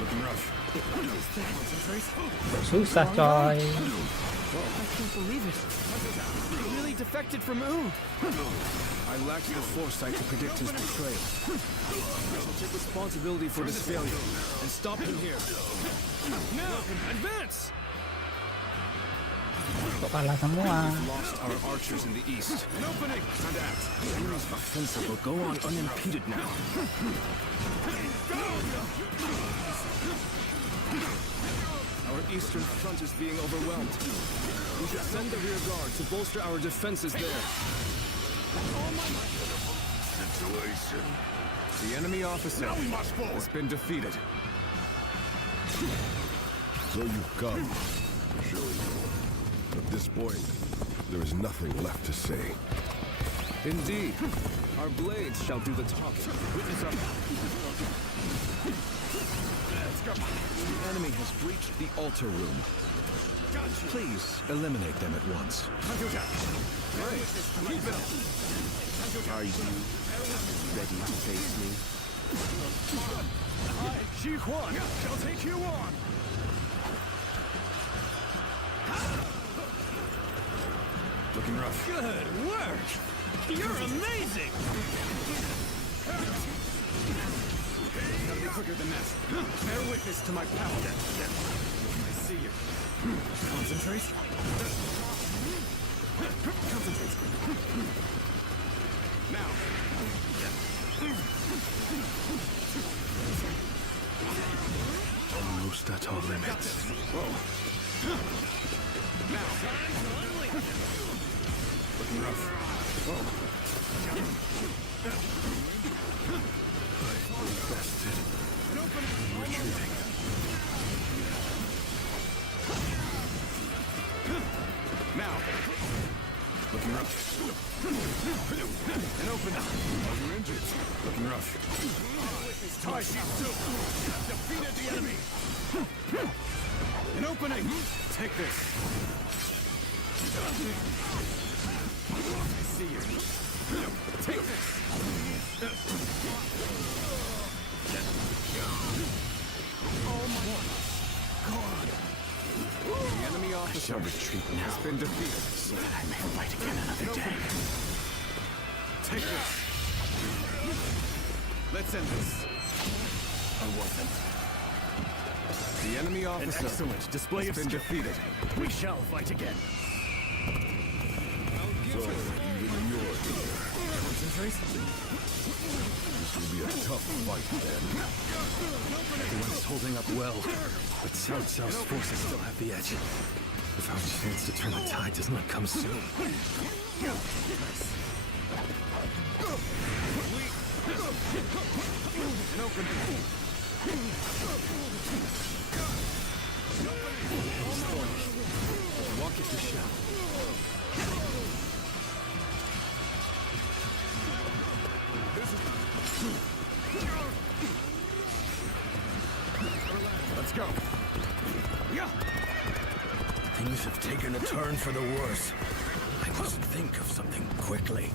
Looking rough. Susah coy. I can't believe it. He really defected from Ooh. I lacked the foresight to predict his betrayal. I shall take responsibility for this failure and stop him here. Now, advance! Kok kalah semua? We've lost our archers in the east. An opening! And act. The enemy's offensive will go on unimpeded now. Our eastern front is being overwhelmed. We should send the rear guard to bolster our defenses there. Situation. The enemy officer has been defeated. So you've come. Surely. At this point, there is nothing left to say. Indeed. Our blades shall do the talking. Witness up. The enemy has breached the altar room. Please eliminate them at once. Are you ready to face me? I, Ji Huan, shall take you on! Looking rough. Good work! You're amazing! Gotta be quicker than that. Bear witness to my power. I see you. Concentrate. Concentrate. Now. Almost at our limits. Now. Looking rough. Bested. Retreating. Now. Looking rough. And open up. You're injured. Looking rough. Tai Shi Tzu defeated the enemy. An opening. Take this. I see you. Take this. Oh my God. The enemy officer has been defeated. So that I may fight again another day. Take this. Let's end this. I wasn't. The enemy officer excellent display has of been skill. defeated. We shall fight again. So, even you're here. Concentrate. This will be a tough fight then. Everyone is holding up well, but Cao Cao's forces still have the edge. If our chance to turn the tide does not come soon. An opening. Walk if you shall. Let's go. Yeah. Things have taken a turn for the worse. I must think of something quickly.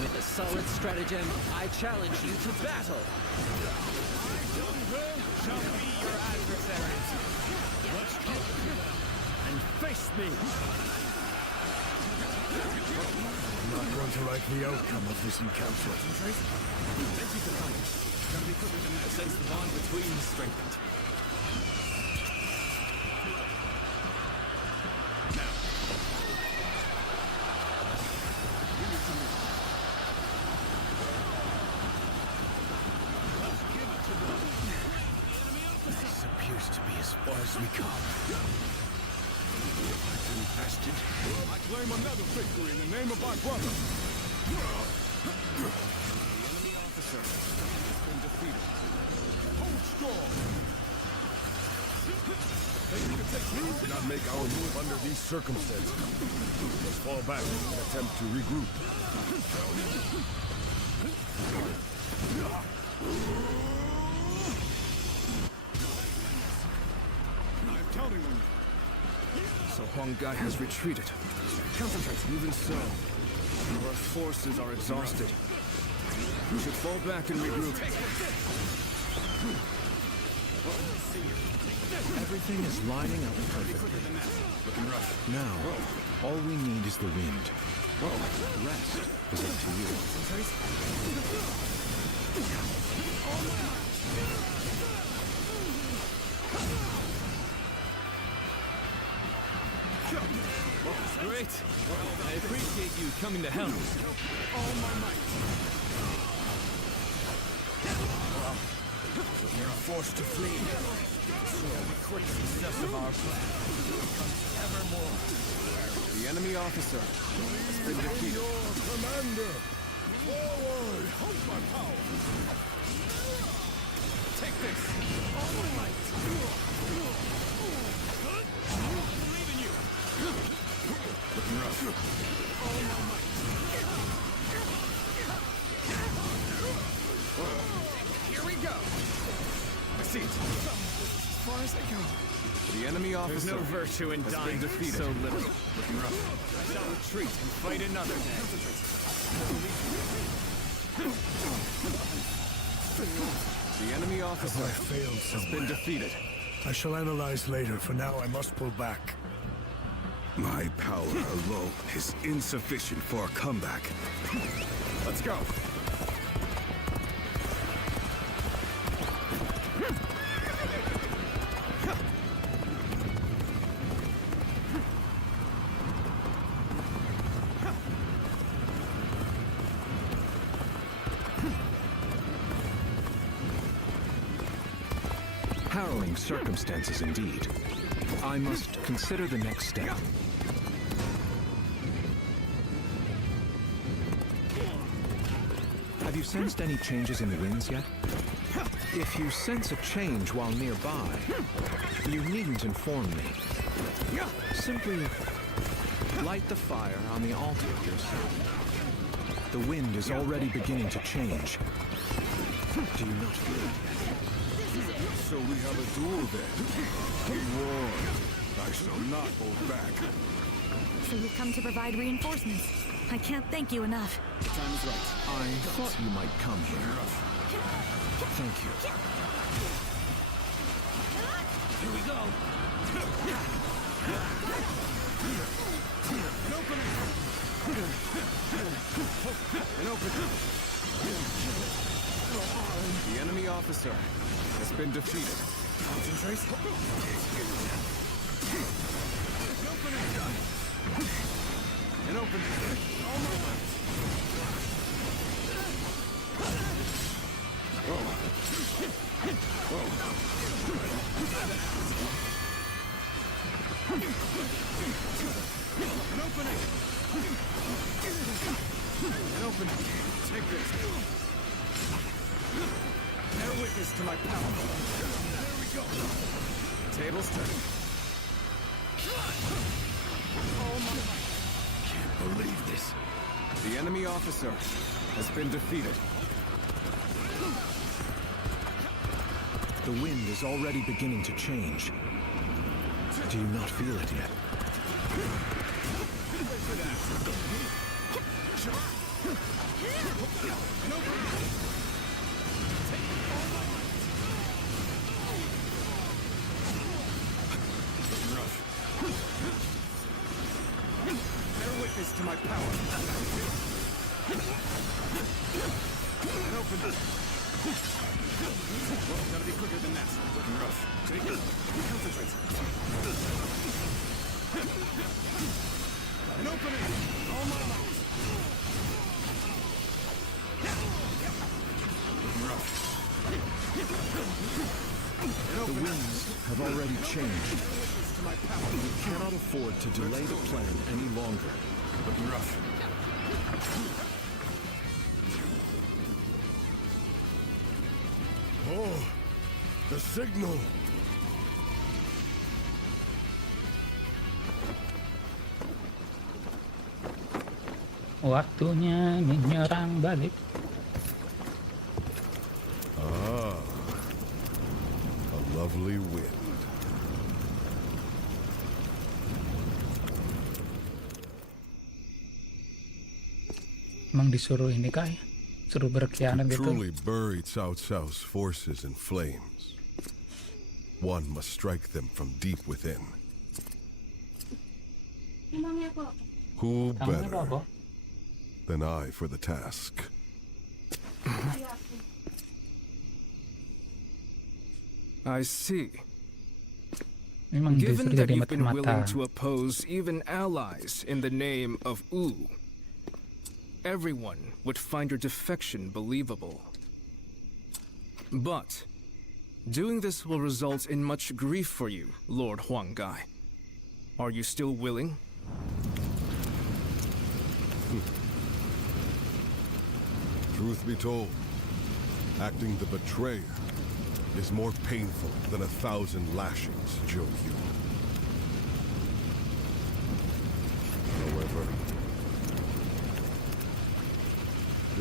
With a solid stratagem, I challenge you to battle. Shall be your adversaries. Let's go. And face me. I'm not going to like the outcome of this encounter. Thank you for coming. Gotta be quicker than that. Sense the bond between us strengthened. This appears to be as far as we come. Bastard. I claim another victory in the name of my brother. The enemy officer has been defeated. Hold strong. Think we can take root? We cannot make our move under these circumstances. Let's fall back and attempt to regroup. I'm counting on you. So Huang Gai has retreated. Concentrate. Even so, our forces are exhausted. We should fall back and regroup. Everything is lining up perfectly. Looking rough. Now, all we need is the wind. The rest is up to you. Great. I appreciate you coming to help. All my might. We are forced to flee. So the quick success of our plan becomes ever more. The enemy officer has been defeated. Your commander! Forward! Hold my power! Take this! All my might! Believe in you! Looking rough. All my might! Here we go! I see it. As far as I go. The enemy officer. There's no virtue in has dying been defeated. so little. Looking rough. I shall retreat and fight another day. The enemy officer I failed has been defeated. I shall analyze later. For now, I must pull back. My power alone is insufficient for a comeback. Let's go. Harrowing circumstances indeed. I must consider the next step. Have you sensed any changes in the winds yet? If you sense a change while nearby, you needn't inform me. Simply light the fire on the altar of your soul. The wind is already beginning to change. Do you not feel it yet? So we have a duel then. Be warned. I shall not hold back. So you've come to provide reinforcements. I can't thank you enough. The time is right. I thought you might come here. Thank you. Here we go. An opening! An opening! The enemy officer has been defeated. Concentrate. An opening! All my might! opening! An opening! Take this! Bear witness to my power! There we go! Tables turning. Oh my... Can't believe this. The enemy officer has been defeated. The wind is already beginning to change. Do you not feel it yet? Bear witness to my power. And open this. Gotta be quicker than that. Looking rough. Take it. Concentrate. An opening. All my might. Looking rough. The winds have already changed. We cannot afford to delay the plan any longer. Looking rough. Oh, the signal. Waktunya menyerang balik. Ah, a lovely wind. Emang disuruh ini kah ya? Suruh berkhianat gitu. Truly buried Cao Cao's forces in flames. One must strike them from deep within. Who better than I for the task? I see. Memang Given disuruh that jadi you've been willing mata-mata. to oppose even allies in the name of Wu, everyone would find your defection believable. But doing this will result in much grief for you, Lord Huanggai. Are you still willing? Truth be told, acting the betrayer is more painful than 1,000 lashings, Zhou Yu. However,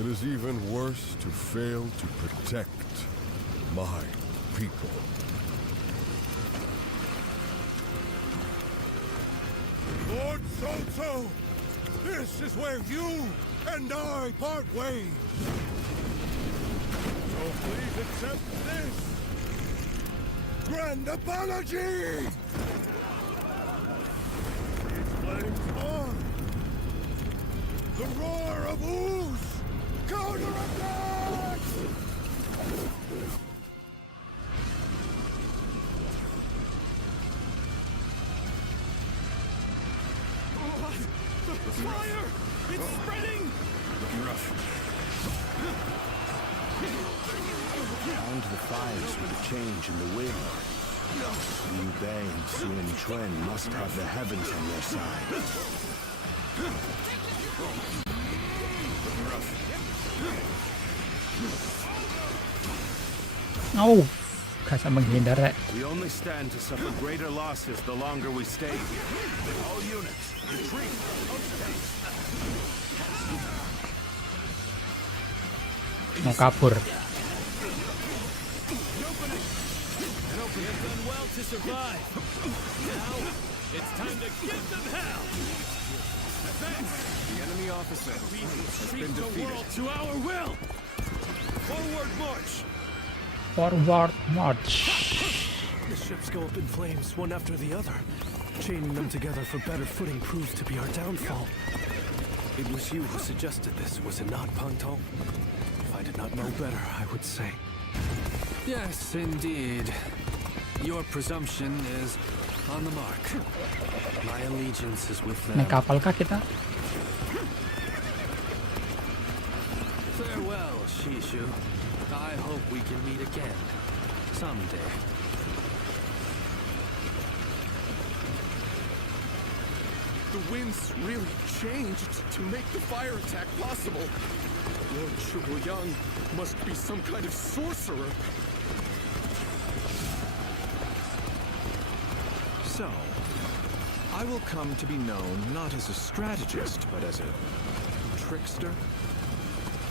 it is even worse to fail to protect my people. Lord Cao, this is where you and I part ways. So please accept this grand apology. These flames are the roar of Wu's counterattack! The fire! It's spreading! Looking rough. Found the fires with a change in the wind. Liu Bei and Sun Quan must have the heavens on their side. Oh, kasa menghindar ya. We only stand to suffer greater losses the longer we stay here. All units, retreat. Mau kabur. We have done well to survive. Now, it's time to give them hell! Advance! The enemy officer has been the defeated. world to our will! Forward march! Forward march. The ships go up in flames, one after the other. Chaining them together for better footing proved to be our downfall. It was you who suggested this, was it not, Pang Tong? If I did not know better, I would say. Yes, indeed. Your presumption is on the mark. My allegiance is with them. Naik kapal kah kita? Farewell, Shishu. I hope we can meet again. Someday. The winds really changed to make the fire attack possible. Lord Chugoyang must be some kind of sorcerer. So, I will come to be known not as a strategist, but as a trickster.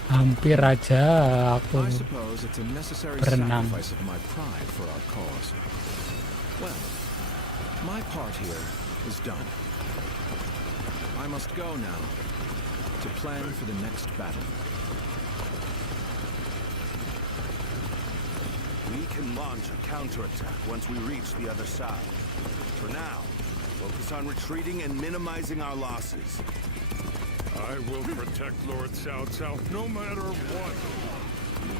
Hampir aja aku I suppose it's a necessary berenang. sacrifice of my pride for our cause. Well, my part here is done. I must go now to plan for the next battle. We can launch a counterattack once we reach the other side. For now, focus on retreating and minimizing our losses. I will protect Lord Cao Cao no matter what.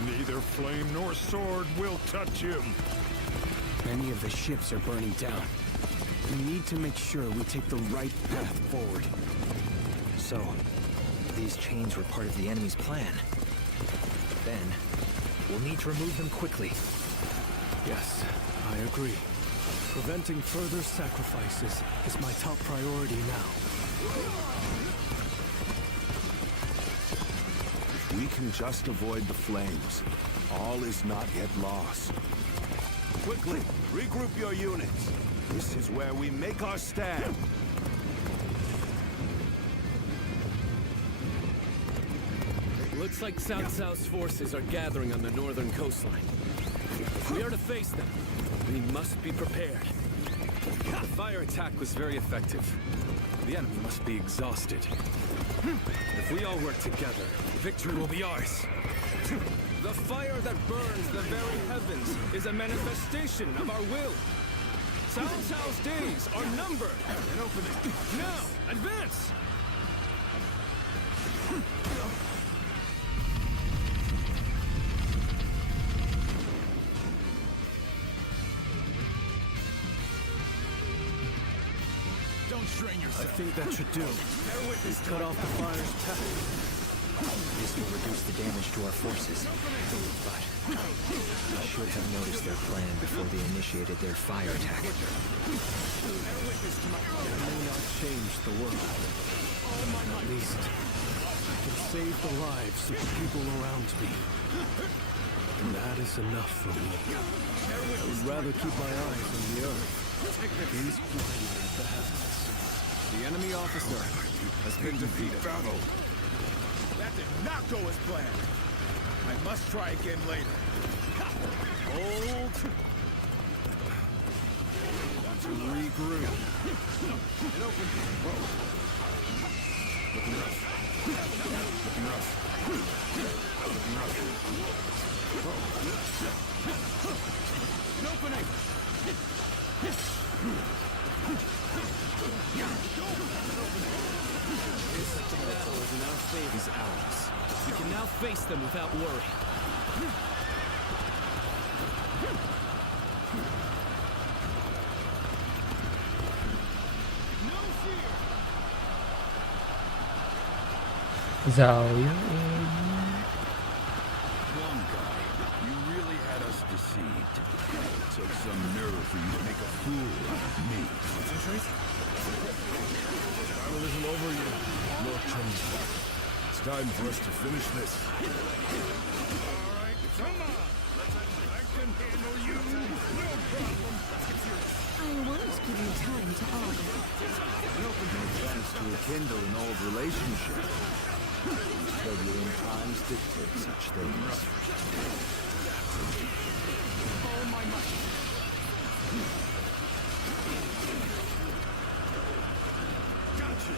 Neither flame nor sword will touch him. Many of the ships are burning down. We need to make sure we take the right path forward. So, these chains were part of the enemy's plan. Then, we'll need to remove them quickly. Yes, I agree. Preventing further sacrifices is my top priority now. If we can just avoid the flames, all is not yet lost. Quickly, regroup your units. This is where we make our stand. Looks like Cao Cao's forces are gathering on the northern coastline. If we are to face them, we must be prepared. The fire attack was very effective. The enemy must be exhausted. If we all work together, victory will be ours. The fire that burns the very heavens is a manifestation of our will. Cao Cao's days are numbered. An opening. Now, advance! Don't strain yourself. I think that should do. Cut off the fire's path. This will reduce the damage to our forces. But I should have noticed their plan before they initiated their fire attack. It may not change the world. At least, I can save the lives of the people around me. And that is enough for me. I would rather keep my eyes on the earth. These blinding the heavens. The enemy officer has been defeated. That did not go as planned. I must try again later. Hold. Want to regroup. It opens. Whoa. Looking rough. Looking rough. Looking rough. Whoa. An opening. Is ours. We can now face them without worry. Zhao Yu. One guy, you really had us deceived. It took some nerve for you to make a fool out of me. Battle isn't over yet, Lord Chen. It's time for us to finish this. Alright, come on! I can handle you! No problem! I was given time to argue. An opening chance to rekindle an old relationship. Turbulent times dictate such things. All my might. Gotcha!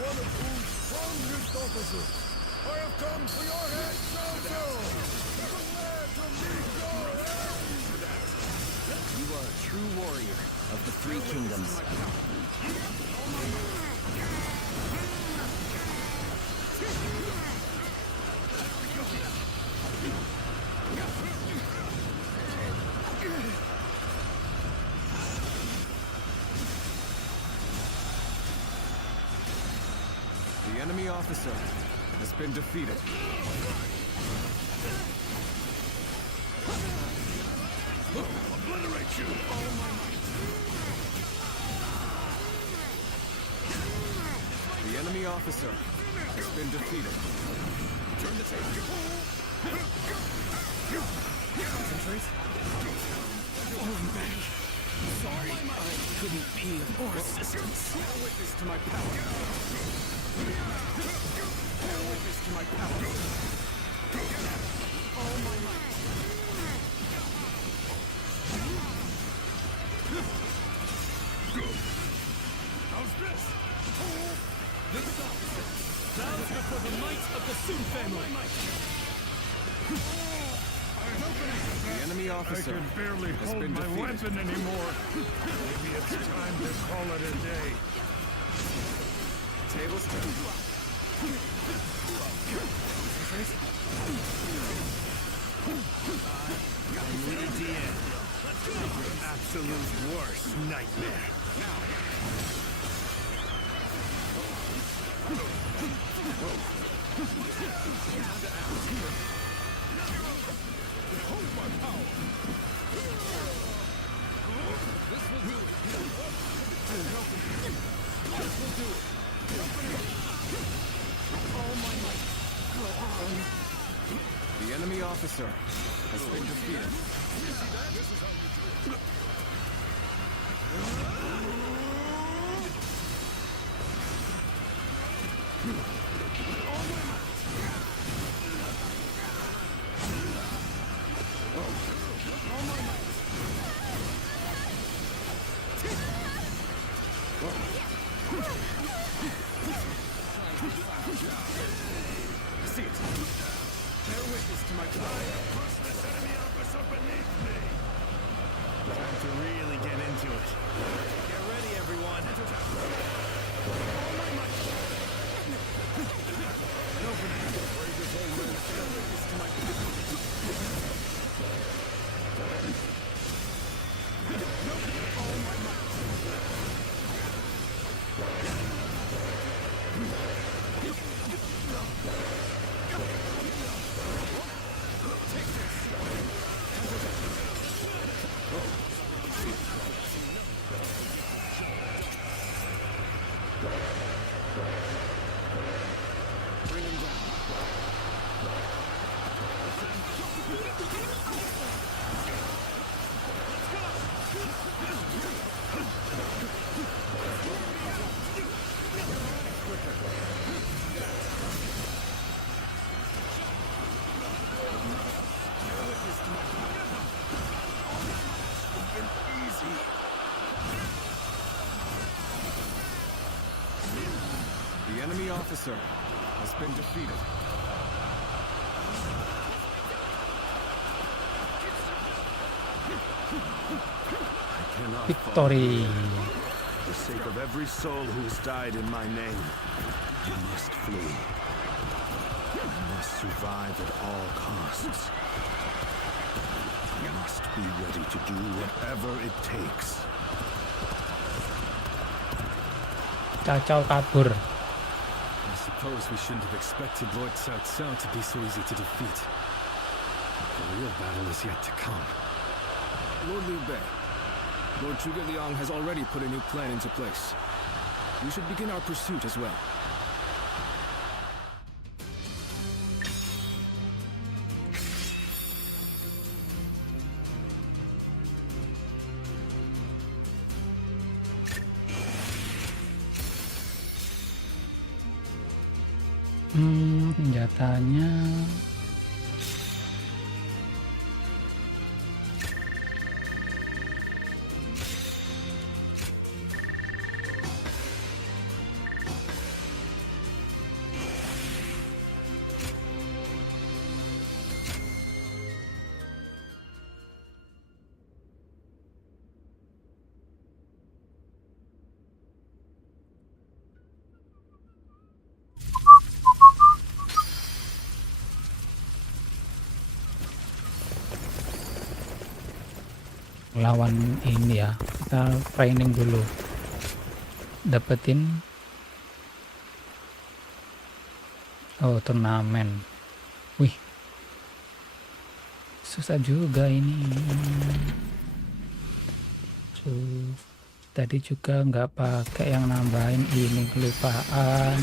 One of whose strongest officers. I have come for your head, Cao Cao! Prepare to meet your end! You are a true warrior of the Three Kingdoms. The enemy officer has been defeated. Obliterate you! officer has been defeated. Turn the table. Concentrate. Sorry, I couldn't be of more assistance. Bear witness to my power. Bear witness to my power. All my might. How's this? This is opposite. Bows before the might of the Sun family. The enemy officer I can barely has hold been my defeated. weapon anymore. Maybe it's time to call it a day. Tables turned. I'm Lee Dien. Your absolute worst nightmare. Hold my power. This will do it. This will do it. All my might. The enemy officer has been defeated. See it. Bear witness to my power. Push this enemy officer beneath me. Time to really get into it. Get ready, everyone. All my might. An opening. Bear witness to my power. All my might. Bring him down. The enemy officer has been defeated. I cannot Victory. For the sake of every soul who has died in my name, you must flee. You must survive at all costs. You must be ready to do whatever it takes. Kacau kabur. I suppose we shouldn't have expected Lord Cao Cao to be so easy to defeat. The real battle is yet to come. Lord Liu Bei, Lord Zhuge Liang has already put a new plan into place. We should begin our pursuit as well. Senjatanya lawan ini ya, kita training dulu, dapetin turnamen. Wih, susah juga ini. tadi juga nggak pakai yang nambahin ini, kelupaan.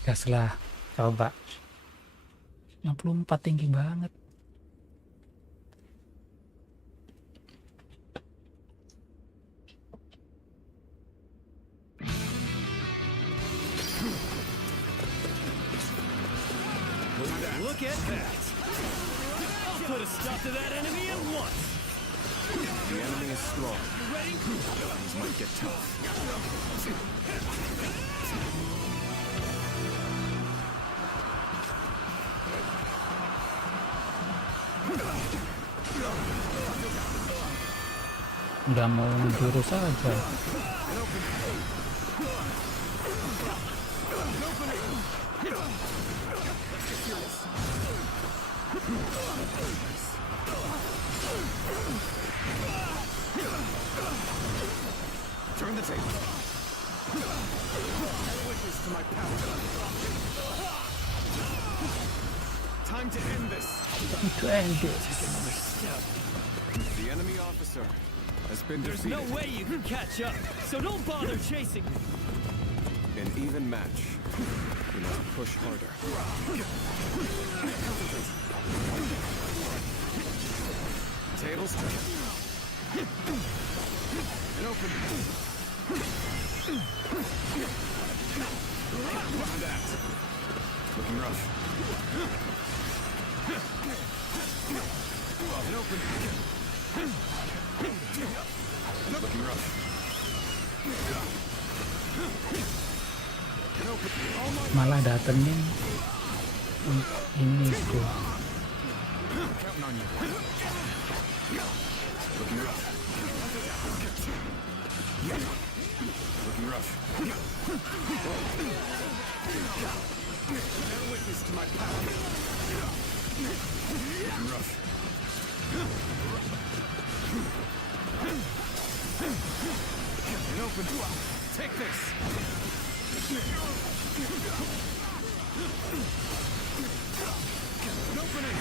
Gas lah, coba. 64 tinggi banget. Look at that! I'll put a stop to that enemy at once! The enemy is strong. You ready? Things might get tough. Udah mau jurus aja. Turn the table. Witness to my power. Time to end this. To end this. Take another step. The enemy officer has been There's defeated. no way you can catch up, so don't bother chasing me. An even match. You must push harder. Tables turn. An open. That. Looking rough. An open. Looking rough. Malah datengin ini tuh. Counting on you. Looking rough. Looking rough. Bear witness to my power. Looking rough. An open. Take this. An opening.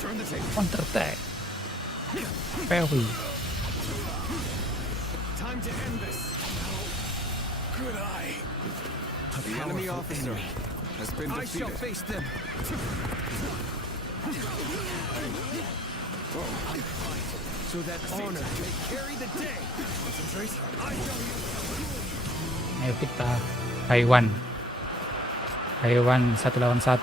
Turn the table. Counter attack. Parry. Time to end this. Good eye. The enemy officer has been defeated. I shall face them. So that honor may carry the day. Concentrate. I shall use. Ayo kita Taiwan 1 lawan 1.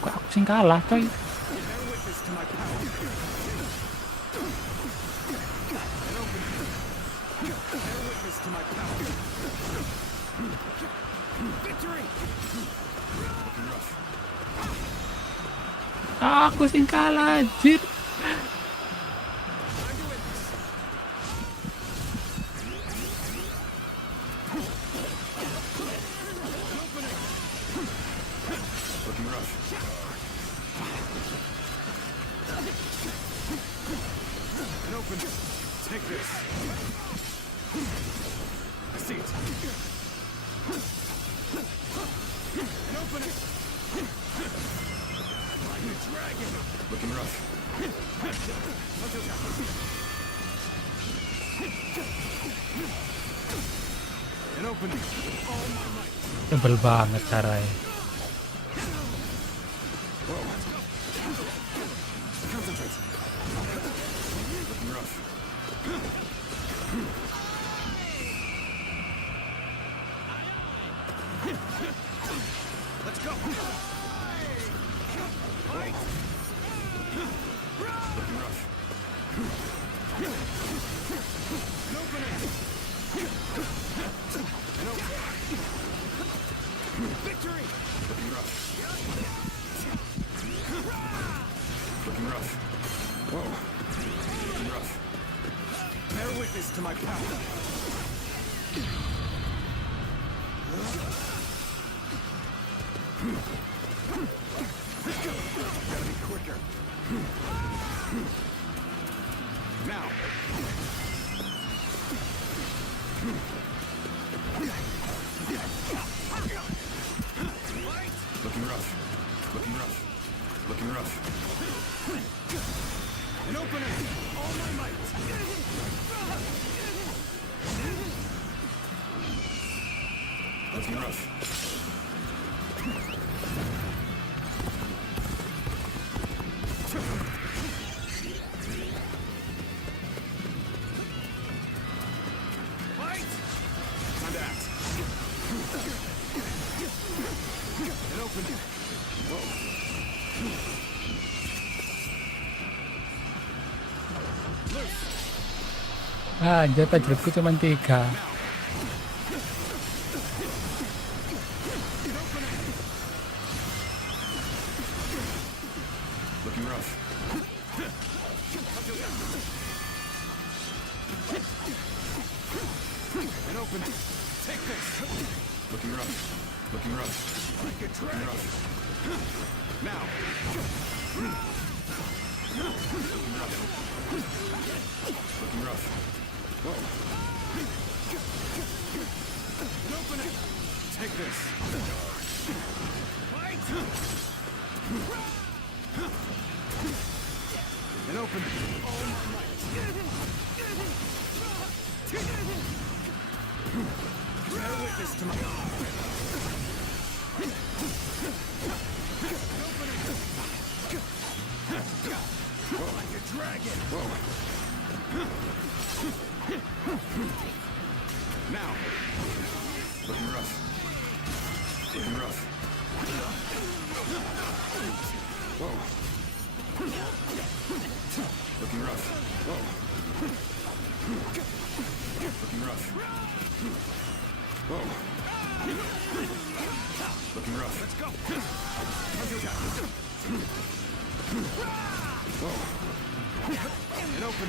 Kok aku sing kalah coy. Aku sing kalah anjir. Looking rough. And open. Take this. I see it. And open it. Like a dragon. Looking rough. And open it. All my might. Tebel banget caranya. Concentrate. Looking rough. Let's go. Fight. Looking rough. And open it. And open. Victory. Looking rough. Looking rough. Whoa. Looking rough. Bear witness to my power. Gotta be quicker. Now. Looking rough. Looking rough. Looking rough. And open it. All my might. Looking rough. Fight! Time to act. And open it. Whoa. Ah, jatah jelekku cuma 3. Looking rough. And open it. Take this. Looking rough. Looking rough. Like a dragon. Now. Looking rough. Looking rough. Whoa. And open it. Take this. Fight. And open it. All my might. Bear witness to my... Whoa. Like a dragon. Whoa. Now. Looking rough. Looking rough. Whoa. Looking rough. Whoa. Looking rough. Whoa. Looking rough. Let's go. Whoa. And open.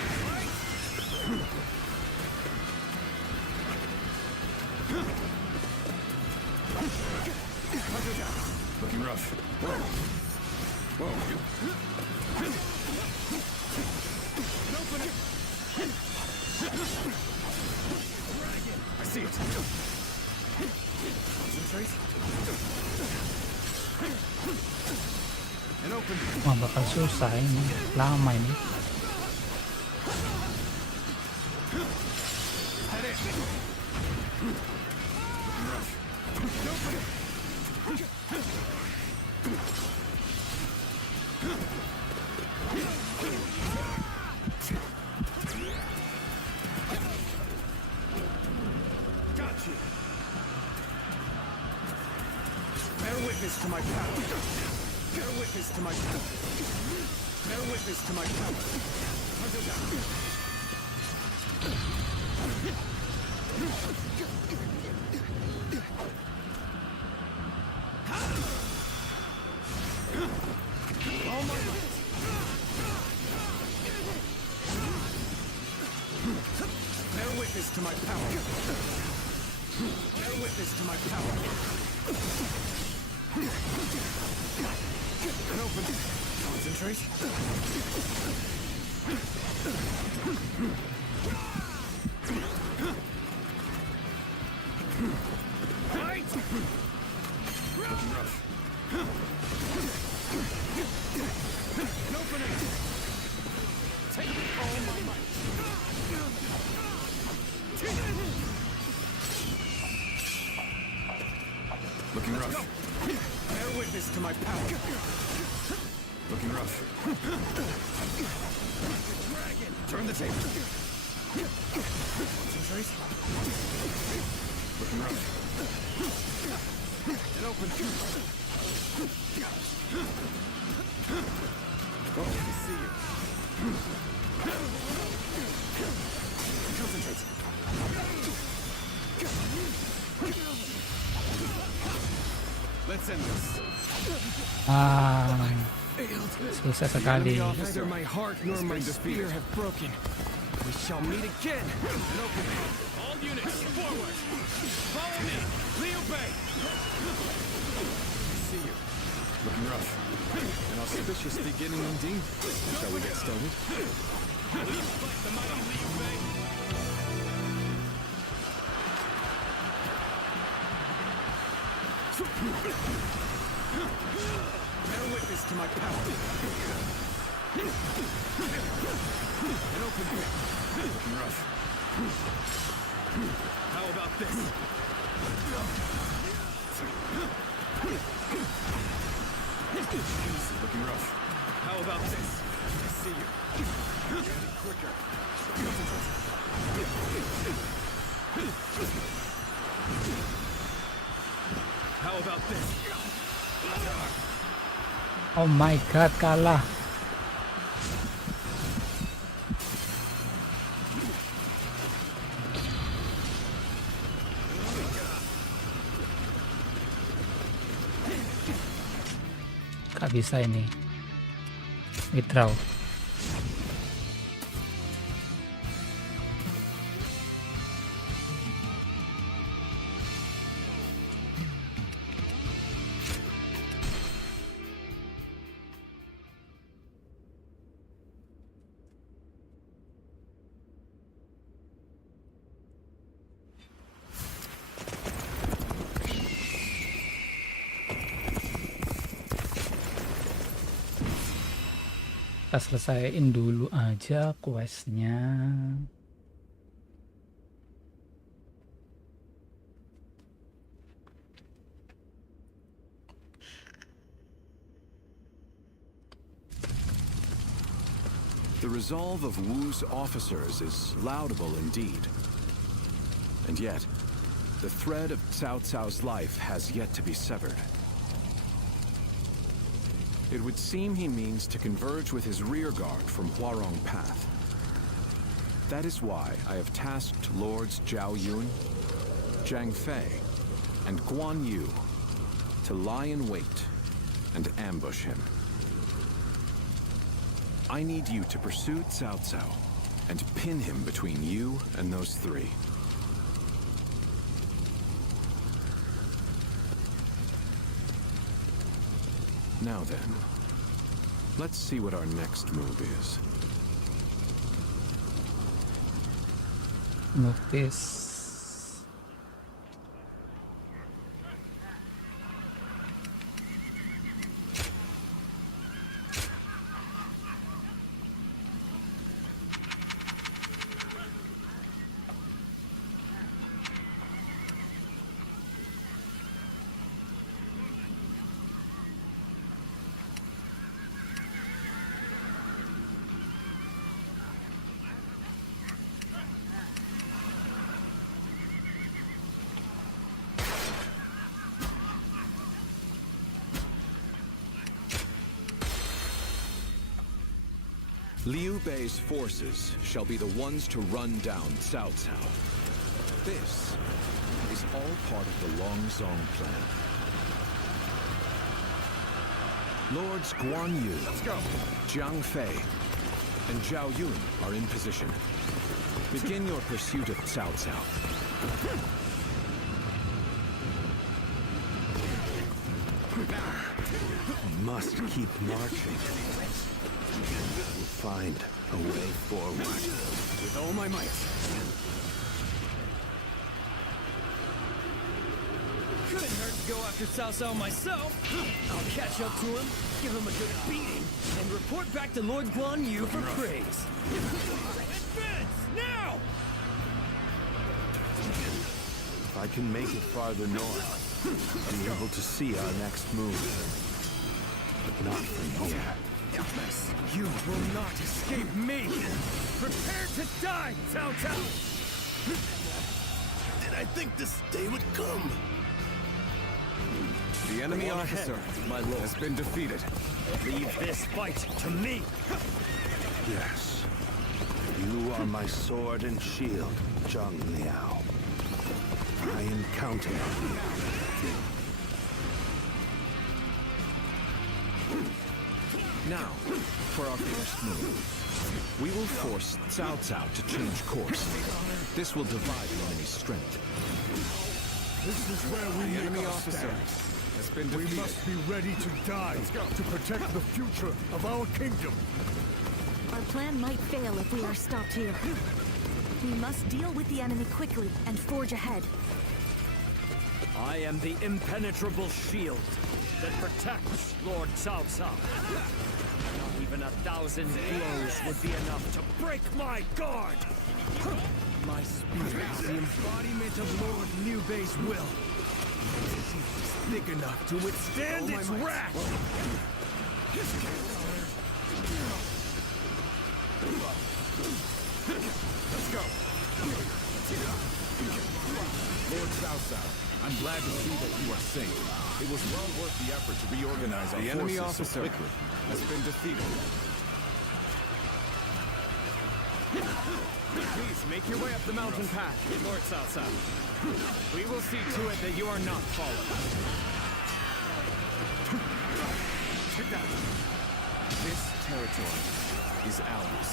Looking rough. Whoa. Whoa. And open it. I see it. Concentrate. And open. Wah, bakal susah ini. Lama ini. Head in. Looking rough. And open it. Got you. Bear witness to my power. Bear witness to my power. Bear witness to my power. Hunter down. All my might. Bear witness to my power. Bear witness to my power. open. Concentrate. Fight! Looking rough. An opening. Take all my might. Looking rough. Bear witness to my power. Looking rough. Dragon. Turn the table. Concentrate. Looking rough. It open. Oh, I see you. Concentrate. Let's end this. Susah sekali. Neither my heart nor my spear have broken. We shall meet again. An opening. All units, forward. Follow me. Liu Bei. I see you. Looking rough. An auspicious beginning indeed. Shall we get started? Please fight the mighty Liu Bei. Bear witness to my power. An open grip. Looking rough. How about this? Easy. Looking rough. How about this? I see you. Get it quicker. How about this? Oh my god, kalah. Gak bisa ini. Withdraw. Kita selesaiin dulu aja questnya. The resolve of Wu's officers is laudable indeed. And yet, the thread of Cao Cao's life has yet to be severed. It would seem he means to converge with his rearguard from Huarong Path. That is why I have tasked Lords Zhao Yun, Zhang Fei, and Guan Yu to lie in wait and ambush him. I need you to pursue Cao Cao and pin him between you and those three. Now then, let's see what our next move is. Move this. Liu Bei's forces shall be the ones to run down Cao Cao. This is all part of the Longzong plan. Lords Guan Yu, Zhang Fei, and Zhao Yun are in position. Begin your pursuit of Cao Cao. must keep marching. We'll find a way forward. With all my might. Couldn't hurt to go after Cao Cao myself. I'll catch up to him, give him a good beating, and report back to Lord Guan Yu for praise. Advance, now! If I can make it farther north, I'll be able to see our next move. But not from here. You will not escape me! Prepare to die, Cao Cao! Did I think this day would come? The enemy officer, my lord, has been defeated. Leave this fight to me! Yes. You are my sword and shield, Zhang Liao. I am counting on you. Now, for our first move. We will force Cao Cao to change course. This will divide the enemy's strength. This is where we The enemy make our officer stand. has been We defeated. must be ready to die to protect the future of our kingdom. Our plan might fail if we are stopped here. We must deal with the enemy quickly and forge ahead. I am the impenetrable shield that protects Lord Cao Cao. Not even 1,000 blows would be enough to break my guard! My spirit is the embodiment of Lord Liu Bei's will. It is big enough to withstand its wrath! Let's go. Lord Cao Cao, I'm glad to see that you are safe. It was well worth the effort to reorganize our The forces enemy so officer quickly. has been defeated. Please make your way up the mountain path, Lord Cao Cao. We will see to it that you are not followed. This territory is ours.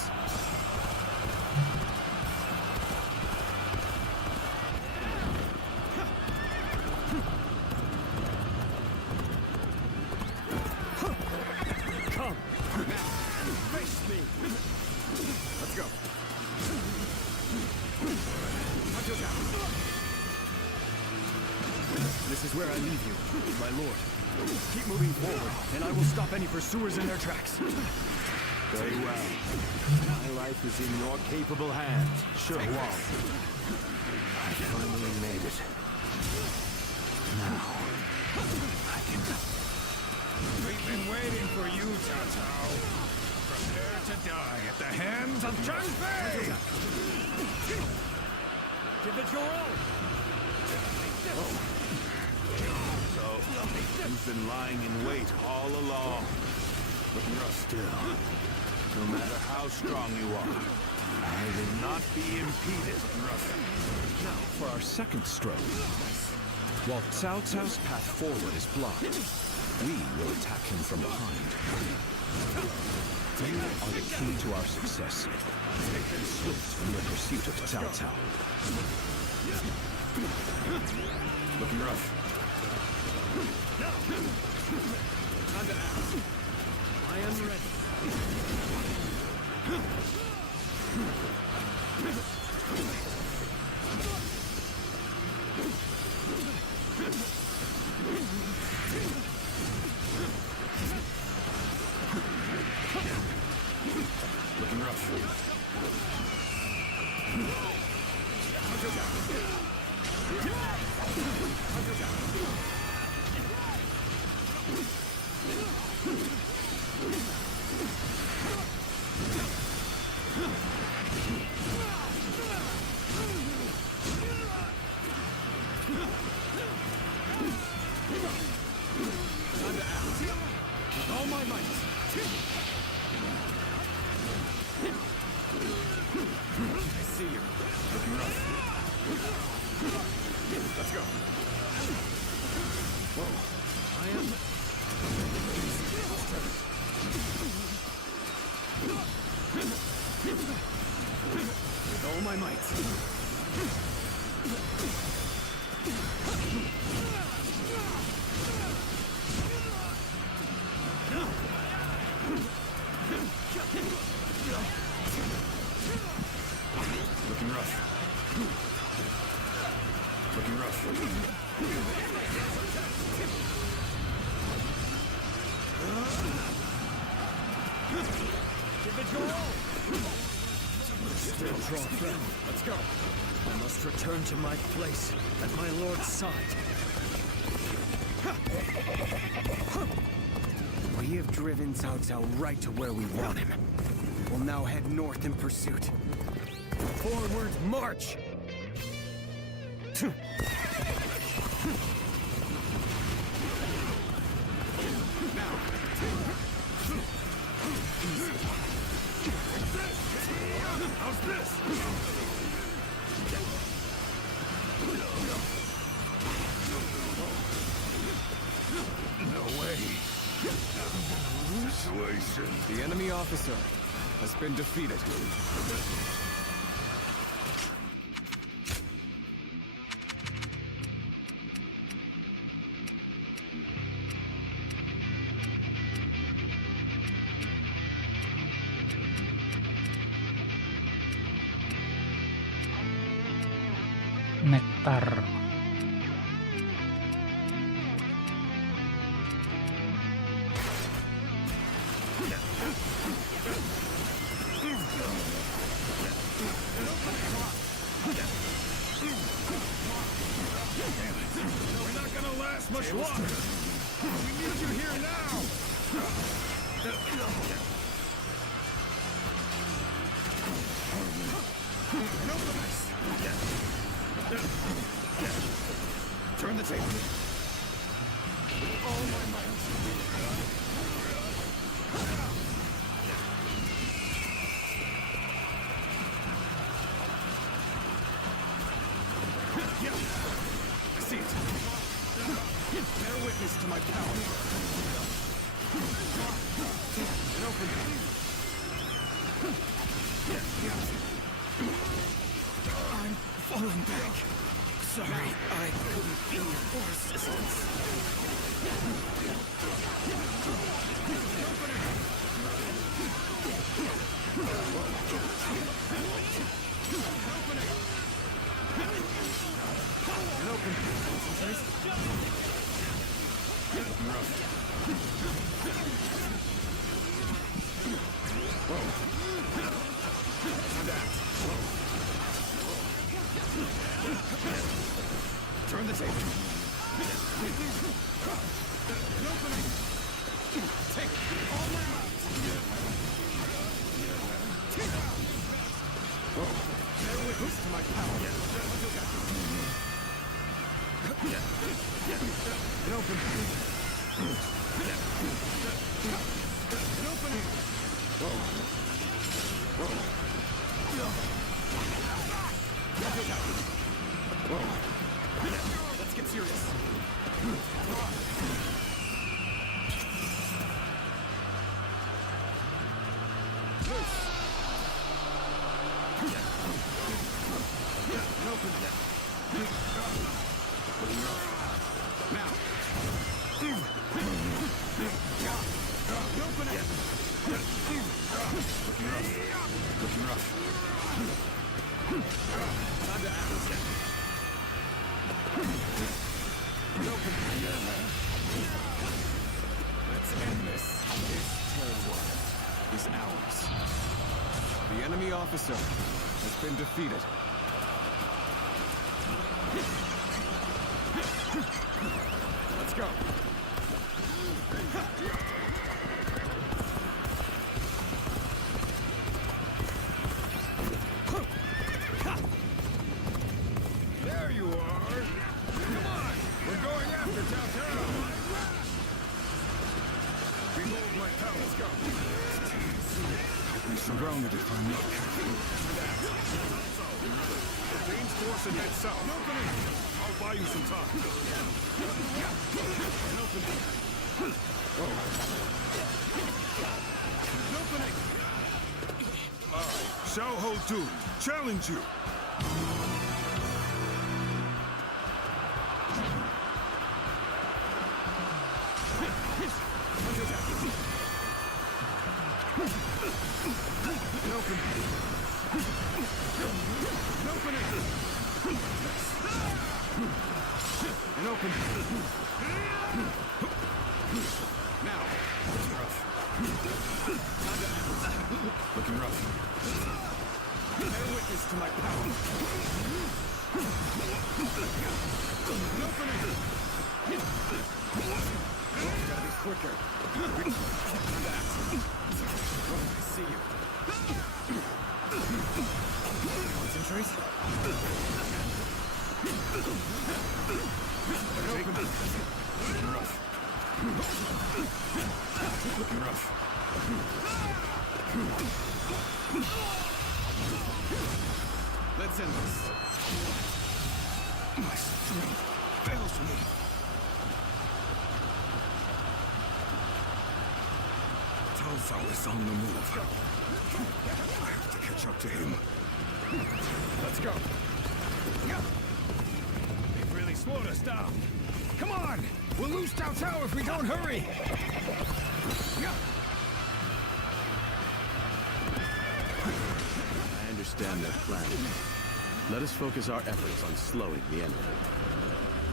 Come! Face me! Let's go. This is where I leave you, my lord. Keep moving forward, and I will stop any pursuers in their tracks. Very well. My life is in your capable hands, Shi Huang. I finally made it. Now, I can... We've been waiting for you, Cao Cao. Prepare to die at the hands of Zhang Fei! Give it your all! So, you've been lying in wait all along. But still, no matter how strong you are, I will not be impeded. Now, for our second stroke. While Cao Cao's path forward is blocked, we will attack him from behind. You are the key to our success. Be swift in your pursuit of Cao Cao. Looking rough. Time to act. I am ready. Looking rough. Time to act. With all my might. I see you. Looking rough. Let's go. Whoa. I am... With all my might. Individual! Still draw friend. Let's go. I must return to my place at my lord's side. We have driven Cao Cao right to where we want him. We'll now head north in pursuit. Forward, march! How's this? No way. Situation. The enemy officer has been defeated. Nektar. We're not gonna last much longer. We need you here now. Turn the table. All my might. I see it. Bear witness to my power. An opening. I'm falling back. Sorry, I couldn't be more assistance. An opening. Turn the table. Take all my might. Bear witness to my power. An opening. An opening. Let's get serious. Let's end this. This territory is ours. The enemy officer has been defeated. Let's go. There you are. Come on, we're going after Cao Cao. Behold my power. Let's go. I'll be surrounded if I'm not careful. Change course and head south. An opening. I'll buy you some time. An opening. An opening. Xiao Ho Tu, challenge you. An opening. An opening. An opening. Now. Looking rough. Bear witness to my power. Gotta be quicker. I see you. Concentrate. Looking rough. Looking rough. Let's end this. My strength fails me. Cao Cao is on the move. I have to catch up to him. Let's go. They've really slowed us down. Come on! We'll lose Cao Cao if we don't hurry! I understand their plan. Let us focus our efforts on slowing the enemy.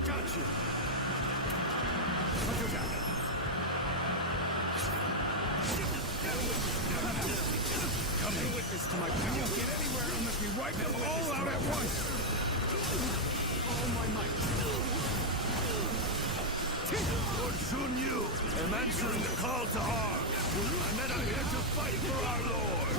Got you! Come and witness to my power. We won't get anywhere unless we wipe them all out at once! All my might. Lord Sun Yu, am answering the call to arms. My men are here to fight for our Lord.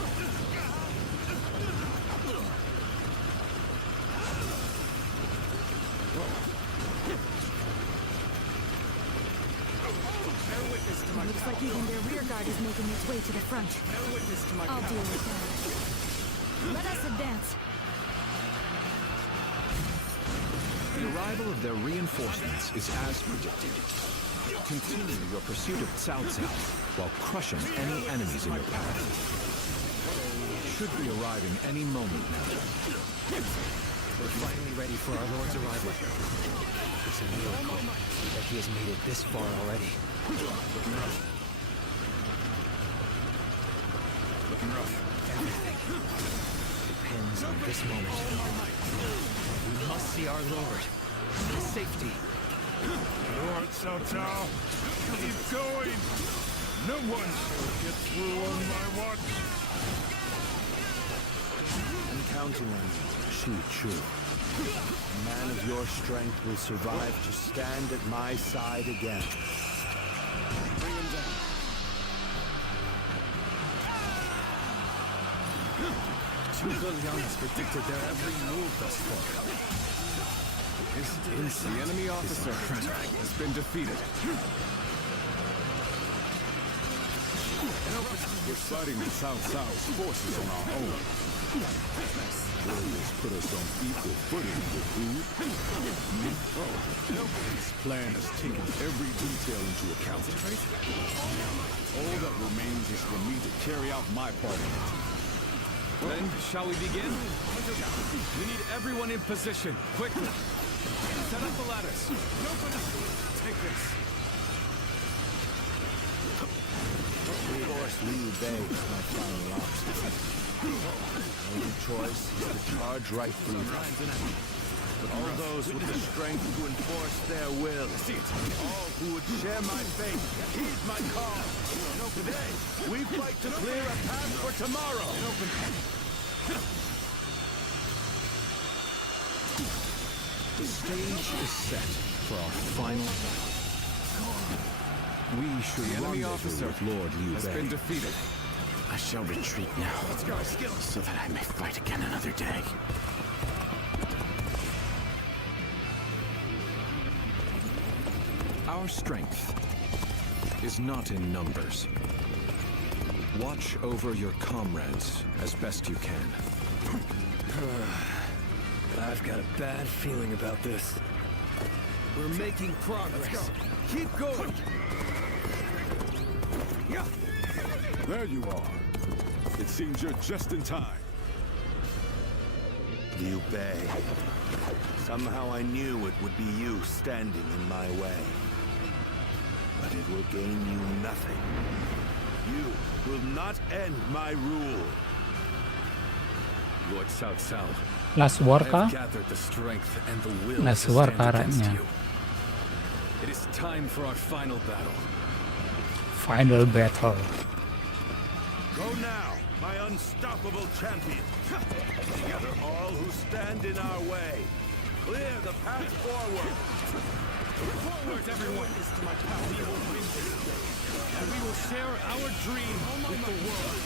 Looks like even their rear guard is making its way to the front. I'll deal with that. Let us advance. The arrival of their reinforcements is as predicted. Continue your pursuit of Cao Cao while crushing any enemies in your path. They should be arriving any moment now. We're finally ready for our Lord's arrival. It's a miracle that he has made it this far already. Looking rough. Looking rough. Everything depends on this moment. We must see our Lord. His safety. Lord Cao Cao, keep going! No one shall get through on my watch! I'm counting on you, Shi Chu. A man of your strength will survive to stand at my side again. Bring him down. Zhuge Liang has predicted their every move thus far. The enemy officer has been defeated. We're fighting Cao Cao's forces on our own. Warriors put us on equal footing with Wu. This plan has taken every detail into account. All that remains is for me to carry out my part of it. Then, shall we begin? We need everyone in position, quickly. Set up the ladders. Take this. Of course, Liu Bei is my final option. The only choice is to charge right through them. All those with the strength to enforce their will. All who would share my fate, heed my call. Today, we fight to clear a path for tomorrow. The stage is set for our final battle. We should The enemy officer with Lord Liu has Bei. been defeated. I shall retreat now. Let's go. So that I may fight again another day. Our strength is not in numbers. Watch over your comrades as best you can. I've got a bad feeling about this. We're making progress. Keep going. There you are. It seems you're just in time. Liu Bei. Somehow I knew it would be you standing in my way. But it will gain you nothing. You will not end my rule. Lord Cao Cao, Last war I kah? have gathered the strength and the will Last to war stand against karaknya. you. It is time for our final battle. Final battle. Go now. my unstoppable champion. Together, all who stand in our way. Clear the path forward. Forward, everyone! To my power. We will win this day, and we will share our dream with the world.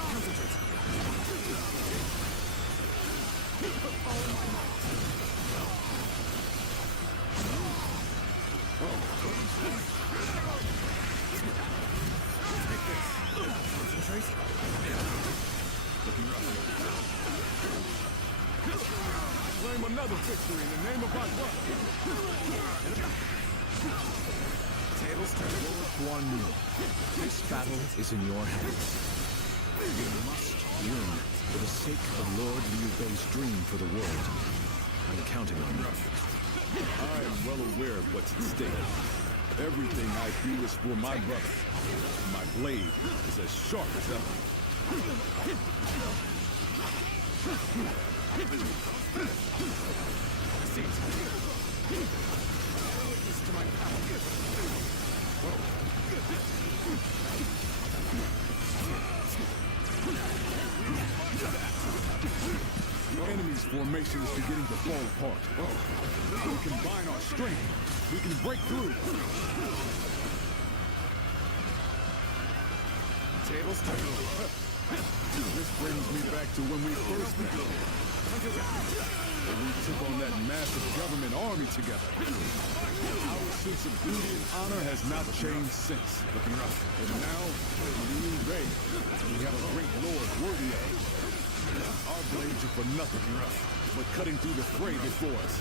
Concentrate. Looking rough. Claim another victory in the name of my brother. Tables turn. Lord Guan Yu, this battle is in your hands. You must win for the sake of Lord Liu Bei's dream for the world. I'm counting on you. I am well aware of what's at stake. Everything I do is for my brother. My blade is as sharp as ever. Witness to my power. Your enemy's formation is beginning to fall apart. If we combine our strength, we can break through. Tables turn. This brings me back to when we first met. When we took on that massive government army together. Our sense of duty and honor has not changed since. Looking rough. And now, Liu Bei, we have a great lord worthy of it. Our blades are for nothing, but cutting through the fray before us.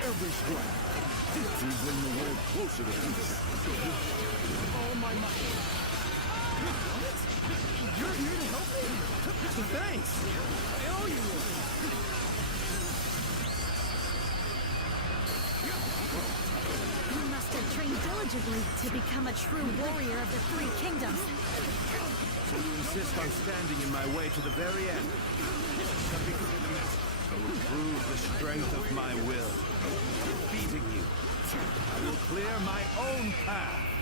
Every strike, we bring the world closer to peace. All my might. You're here to help me? Thanks. I owe you one. You must have trained diligently to become a true warrior of the Three Kingdoms. So you insist on standing in my way to the very end? I will prove the strength of my will. Defeating you, I will clear my own path.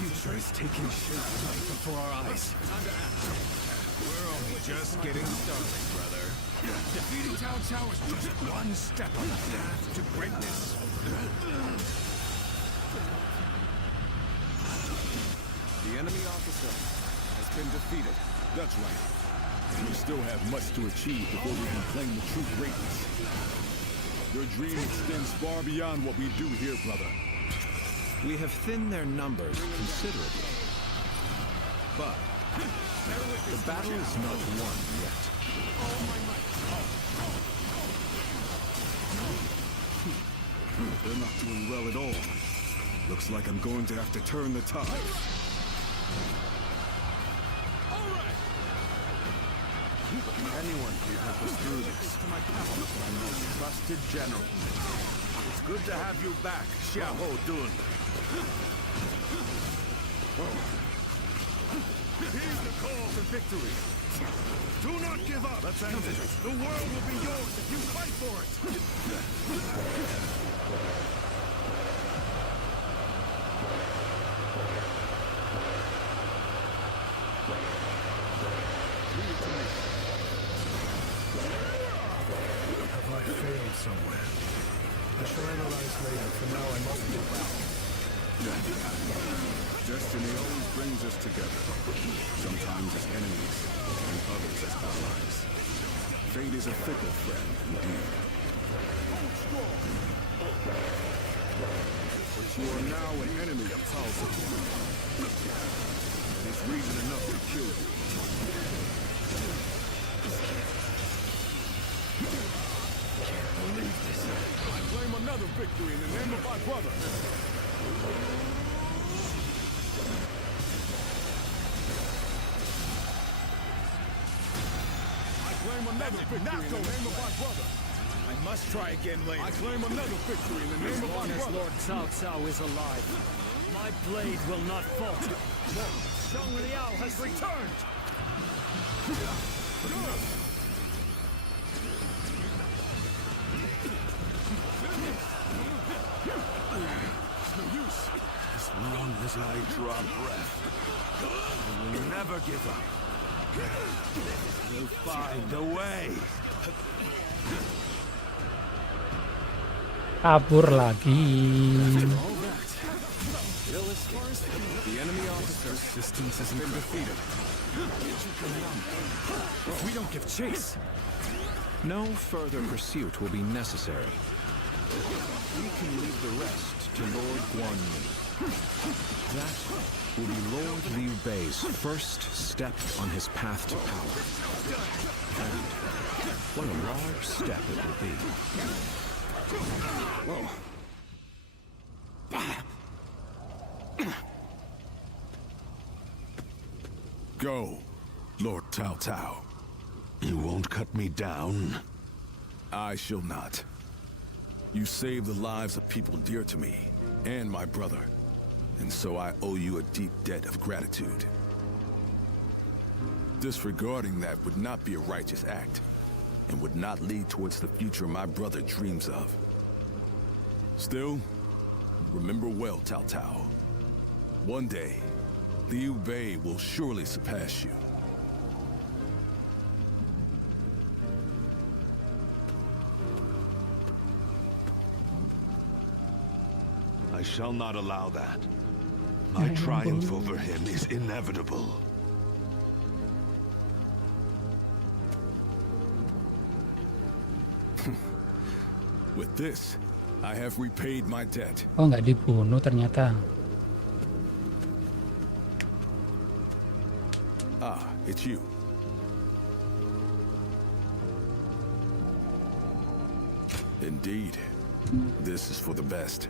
Future is taking shape right before our eyes. Time to act. We're only just getting started, brother. Defeating Cao Cao is just one step on the path to greatness. The enemy officer has been defeated. That's right. We still have much to achieve before we can claim the true greatness. Your dream extends far beyond what we do here, brother. We have thinned their numbers considerably. But the battle is not won yet. They're not doing well at all. Looks like I'm going to have to turn the tide. Anyone can help us through this. My most trusted general. It's good to have you back, Xiahou Dun. Here's the call to victory. Do not give up. Let's end it. The world will be yours if you fight for it. Have I failed somewhere? I shall analyze later. For now, I must get back. Destiny always brings us together. Sometimes as enemies, and others as allies. Fate is a fickle friend, indeed. But you are now an enemy of Cao Cao. There's reason enough to kill you. Can't believe this. I claim another victory in the name of my brother. I claim another victory in the name of my brother. I must try again later. I claim another victory in the name of my brother. As long as Lord Cao Cao is alive, my blade will not falter. Zhang Liao has returned! No use. As long as I draw breath, I will never give up. We'll find a way. Kabur lagi. The enemy officer resistance has been defeated. If we don't give chase, No further pursuit will be necessary. We can leave the rest to Lord Guan Yu. That will be Lord Liu Bei's first step on his path to power. And what a large step it will be. whoa. Go, Lord Cao Cao. You won't cut me down? I shall not. You saved the lives of people dear to me, and my brother, and so I owe you a deep debt of gratitude. Disregarding that would not be a righteous act, and would not lead towards the future my brother dreams of. Still, remember well, Cao Cao. One day, Liu Bei will surely surpass you. I shall not allow that. My triumph over him is inevitable. With this, I have repaid my debt. Oh, nggak dibunuh ternyata. Ah, it's you. Indeed. This is for the best.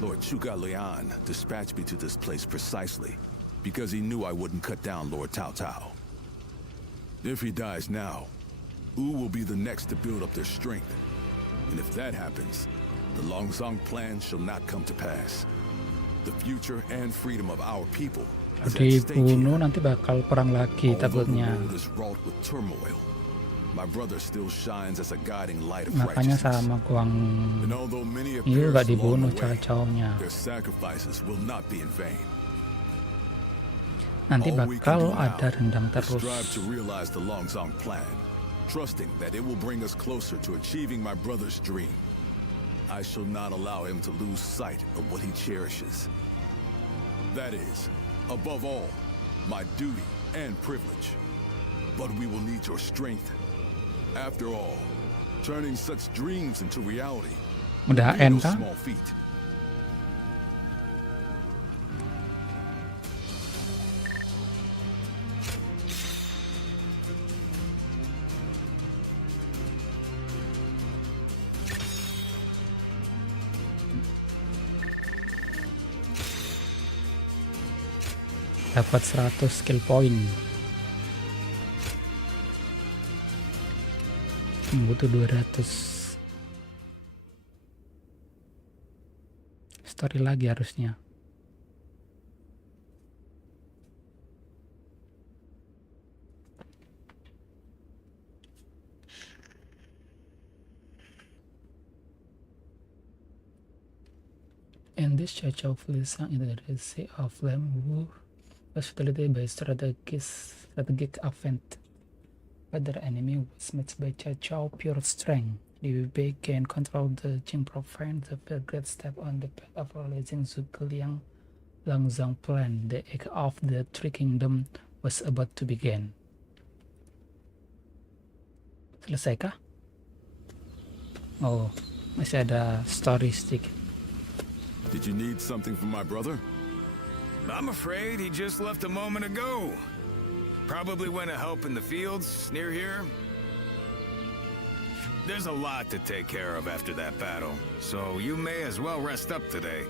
Lord Zhuge Liang dispatched me to this place precisely because he knew I wouldn't cut down Lord Cao Cao. If he dies now, Wu will be the next to build up their strength. And if that happens, the Longzong plan shall not come to pass. The future and freedom of our people is at stake Dibunuh here. nanti bakal perang lagi Although the takutnya. world is wrought with turmoil, my brother still shines as a guiding light of Makanya righteousness. sama Guang And although many have Yu nggak perished along dibunuh the way, Cao-Cao-nya. their sacrifices will not be in vain. Nanti All we can bakal do now ada rendang is terus. strive to realize the Longzong plan, trusting that it will bring us closer to achieving my brother's dream. I shall not allow him to lose sight of what he cherishes. That is, above all, my duty and privilege. But we will need your strength. After all, turning such dreams into reality Udah will be no end kah? small feat. Dapat 100 skill point. Butuh 200 story lagi harusnya. And this church of Lisang in the Red Sea of Lamwu was facilitated by strategic event. But their enemy was met by Cao pure strength. Liu Bei gained control of the Jing province, the first great step on the path of realizing Zhuge Liang Longzong plan. The age of the Three Kingdoms was about to begin. Selesai kah? Oh, masih ada story stick. Did you need something from my brother? I'm afraid he just left a moment ago. Probably went to help in the fields near here. There's a lot to take care of after that battle, so you may as well rest up today.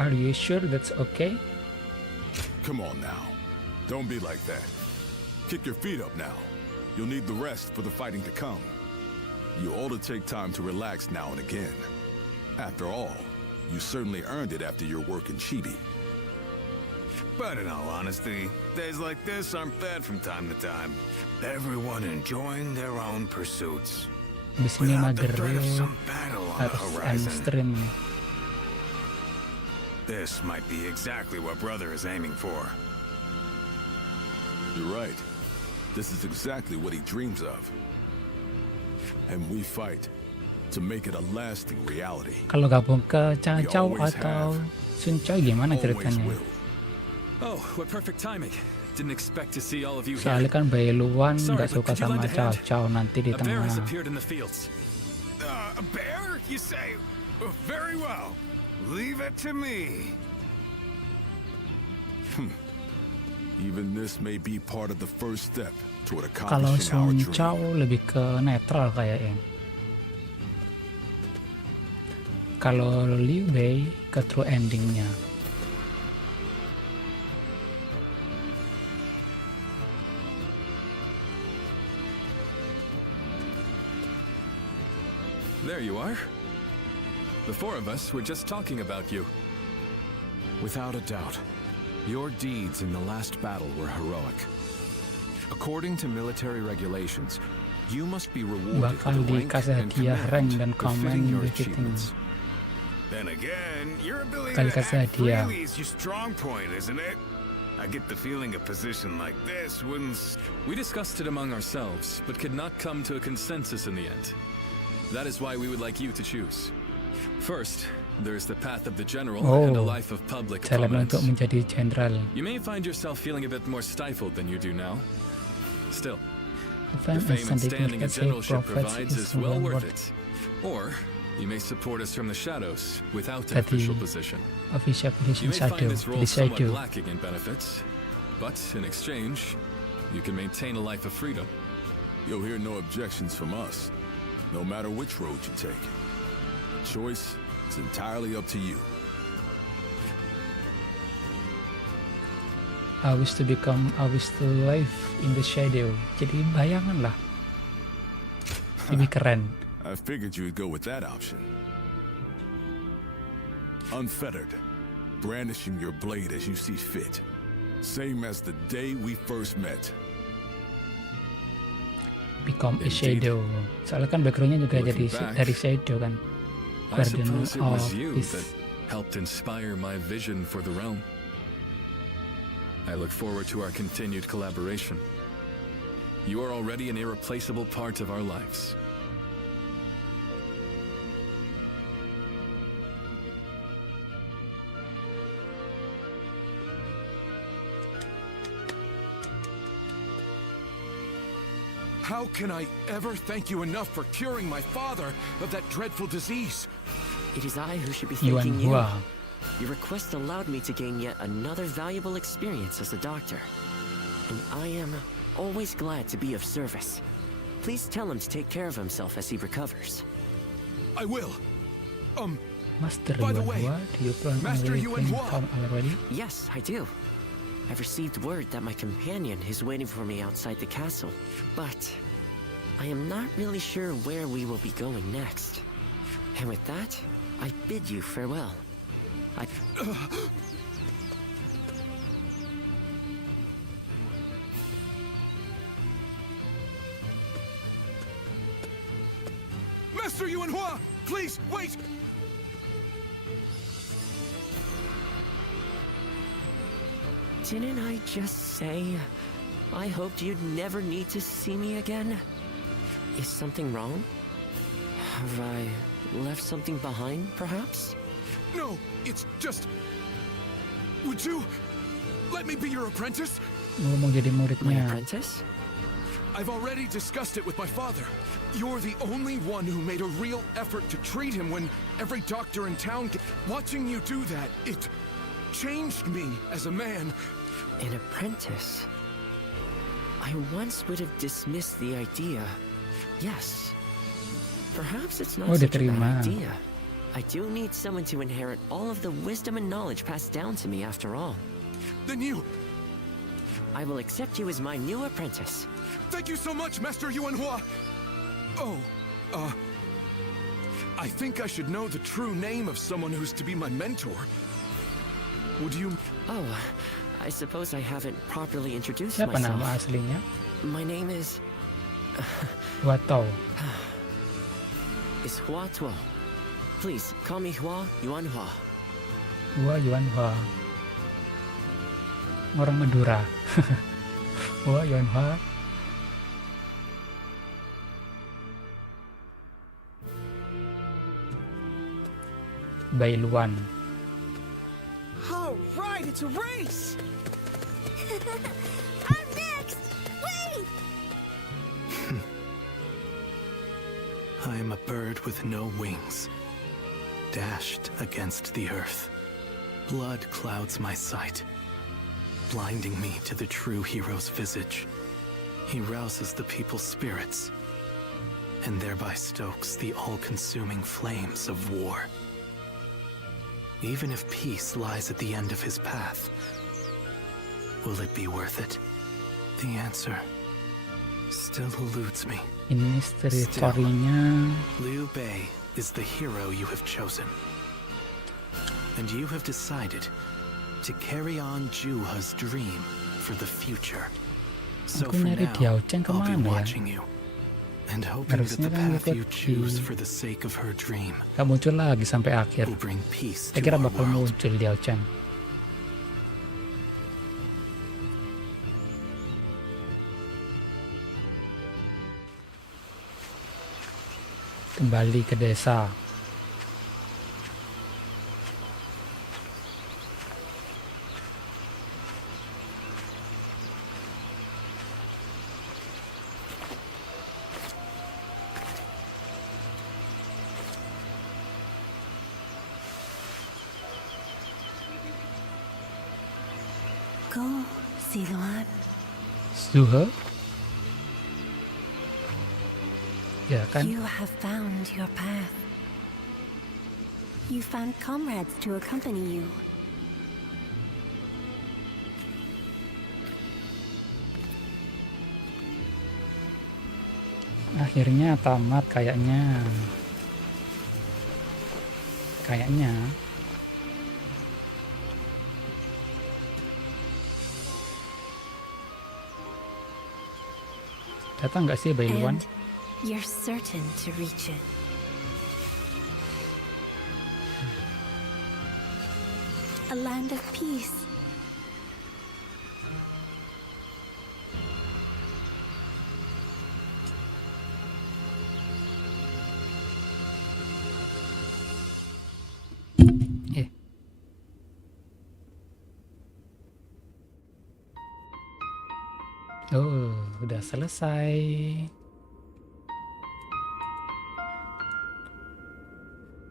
Are you sure that's okay? Come on now. Don't be like that. Kick your feet up now. You'll need the rest for the fighting to come. You ought to take time to relax now and again. After all, you certainly earned it after your work in Chibi. But in all honesty, days like this aren't bad from time to time. Everyone enjoying their own pursuits. Abis ini Without the mager threat of ya, some battle on the harus horizon. hamstring nih. This might be exactly what Brother is aiming for. You're right. This is exactly what he dreams of. And we fight to make it a lasting reality. Kalau gabung ke Cao atau Sun Cao gimana ceritanya? Oh, what perfect timing. Didn't expect to see all of you Soalnya here. kan Bai Luan Sorry, nggak but suka could you sama lend a hand? Cao nanti di A bear has tengah. appeared in the fields. A bear, you say? Very well. Leave it to me. Even this may be part of the first step toward Kalau accomplishing our Sun dream. Cao lebih ke netral kayaknya. Kalau Liu Bei ke true endingnya. There you are. The four of us were just talking about you. Without a doubt, your deeds in the last battle were heroic. According to military regulations, you must be rewarded Bakal with a rank dikasih and hadiah rank dan command befitting komen your befitting. achievements. Then again, your ability Bakal to dikasih act hadiah. freely is your strong point, isn't it? I get the feeling a position like this wouldn't... We discussed it among ourselves, but could not come to a consensus in the end. That is why we would like you to choose. First, there's the path of the general and a life of public jalan prominence. untuk menjadi jenderal. You may find yourself feeling a bit more stifled than you do now. Still, The the fame and something standing a that say generalship prophets provides is is well well worth worth it. Or, you may support us from the shadows without an Jadi, official position. official You position may shadow, find this role di somewhat shadow. lacking in benefits, but in exchange, you can maintain a life of freedom. You'll hear no objections from us, no matter which road you take. Choice is entirely up to you. I wish to live in the shadow. Jadi bayangan lah. Lebih keren. I figured you'd go with that option. Unfettered, brandishing your blade as you see fit. Same as the day we first met. Become a shadow. Soalnya kan backgroundnya juga Looking jadi back, dari shadow kan. I Guardian suppose it was of you this. that helped inspire my vision for the realm. I look forward to our continued collaboration. You are already an irreplaceable part of our lives. How can I ever thank you enough for curing my father of that dreadful disease? It is I who should be Yuan thanking you. Hua. Your request allowed me to gain yet another valuable experience as a doctor. And I am always glad to be of service. Please tell him to take care of himself as he recovers. I will. Master By the Yuan way, Hua, do you plan on Master Yuan leaving Hua. town already? Yes, I do. I've received word that my companion is waiting for me outside the castle, but I am not really sure where we will be going next. And with that, I bid you farewell. Master Yuan Hua, please wait. Didn't I just say I hoped you'd never need to see me again? Is something wrong? Have I left something behind, perhaps? No, it's just... Would you let me be your apprentice? Mau jadi My muridnya. apprentice? I've already discussed it with my father. You're the only one who made a real effort to treat him when every doctor in town... Watching you do that, it changed me as a man. An apprentice? I once would have dismissed the idea. Yes. Perhaps it's not Oh, such a diterima. bad idea. I do need someone to inherit all of the wisdom and knowledge passed down to me after all. Then you... I will accept you as my new apprentice. Thank you so much, Master Yuanhua. Oh, I think I should know the true name of someone who's to be my mentor. Would you... Oh, I suppose I haven't properly introduced Siapa myself. nama aslinya? My name is... Watau. is Hua Tuo. Please, call me Hua Yuanhua. Hua Yuanhua. Orang Madura. Hua Yuanhua. Bailuan. All right, it's a race. I'm next! Wait! I am a bird with no wings, dashed against the earth. Blood clouds my sight, blinding me to the true hero's visage. He rouses the people's spirits, and thereby stokes the all-consuming flames of war. Even if peace lies at the end of his path, will it be worth it? The answer still eludes me. Ini story-nya. Liu Bei is the hero you have chosen. And you have decided to carry on Juha's dream for the future. So Aku for nyari now, Diaoceng I'll be kemana ya? watching you and hoping that Harusnya the kan path you ngikut choose di- for the sake of her dream Gak muncul lagi sampai akhir. will bring peace Saya to kira our bakal world. muncul Diaoceng. Kembali ke desa. Go, Siluan. Zuhe? Ya kan? You have found your path. You found comrades to accompany you. Akhirnya tamat kayaknya. Kayaknya. Datang nggak sih Bailuan? And you're certain to reach it. A land of peace. Oh, udah selesai.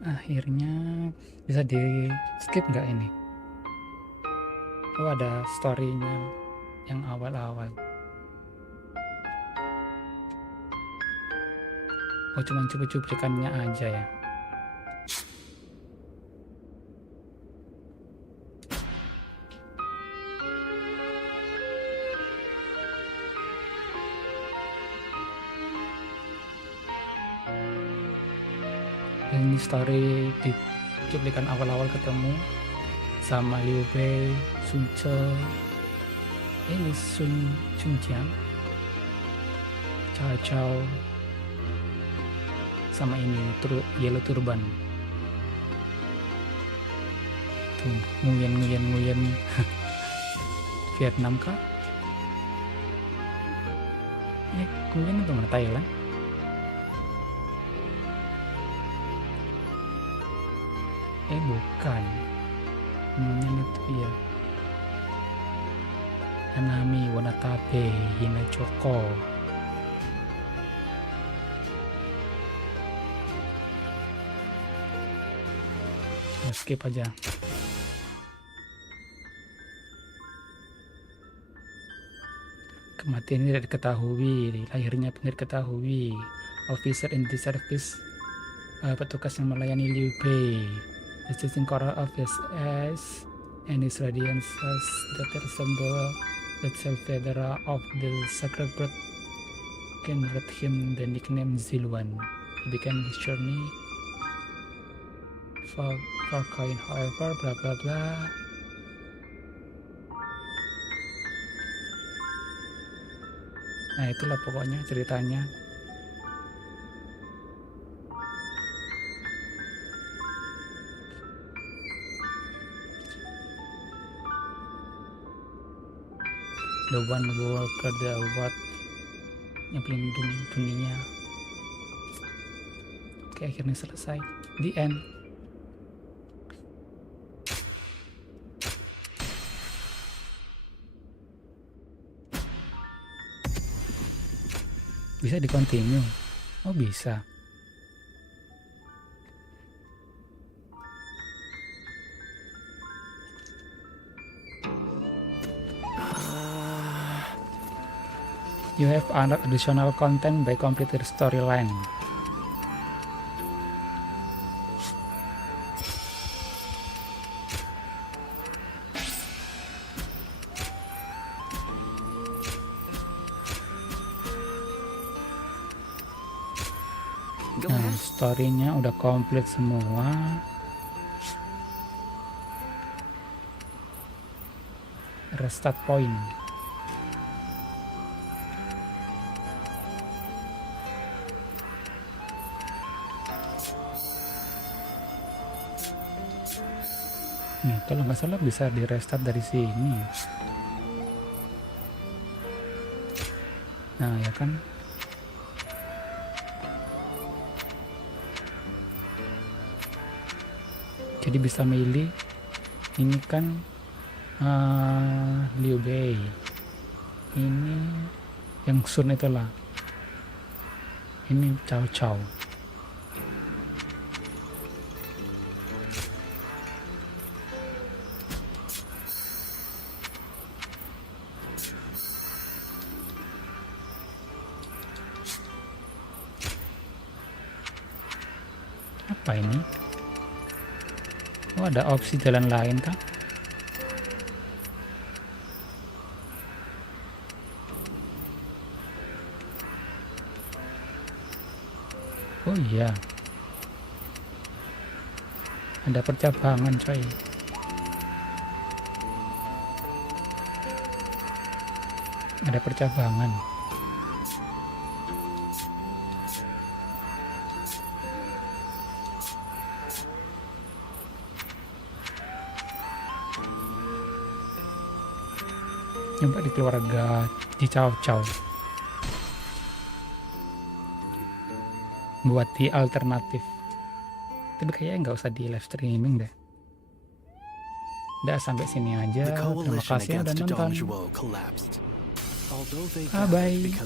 Akhirnya bisa di skip nggak ini? Oh, ada story-nya yang awal-awal. Oh, cuman cuplikannya aja ya. Ini story di cuplikan awal-awal ketemu sama Liu Bei, Sun Ce, ini Sun Jiang, Cao Cao, sama ini Yellow Turban. Tuh, nguyen Vietnam kah? Nguyen itu mana, Thailand? Bukan. Namanya itu ya. Hanami Wanatabe Hinachoko. Skip aja. Kematian tidak diketahui, lahirnya pun tidak diketahui. Officer in the service, petugas yang melayani Liu Bei. The distinct coral of his eyes and his radiance that resemble itself, Federa of the Sacred Bird granted him the nickname Zilwan. He began his journey for coin, however, blah blah blah. Nah, itulah pokoknya ceritanya. The one worker, the award yang pelindung dunia. Oke, akhirnya selesai. The end. Bisa di continue. Oh, bisa. You have unlocked additional content by completing the storyline. Nah, story-nya udah komplit semua. Restart point. Nih, kalau nggak salah bisa di restart dari sini. Nah, ya kan. Jadi bisa milih. Ini kan Liu Bei. Ini yang Sun itulah. Ini Cao Cao. Apa ini? Oh, ada opsi jalan lain kah? Oh iya, ada percabangan coy. Ada percabangan. Coba di keluarga di Cao Cao buat di alternatif, tapi kayaknya nggak usah di live streaming deh. Udah, sampai sini aja. Terima kasih udah nonton. Bye bye.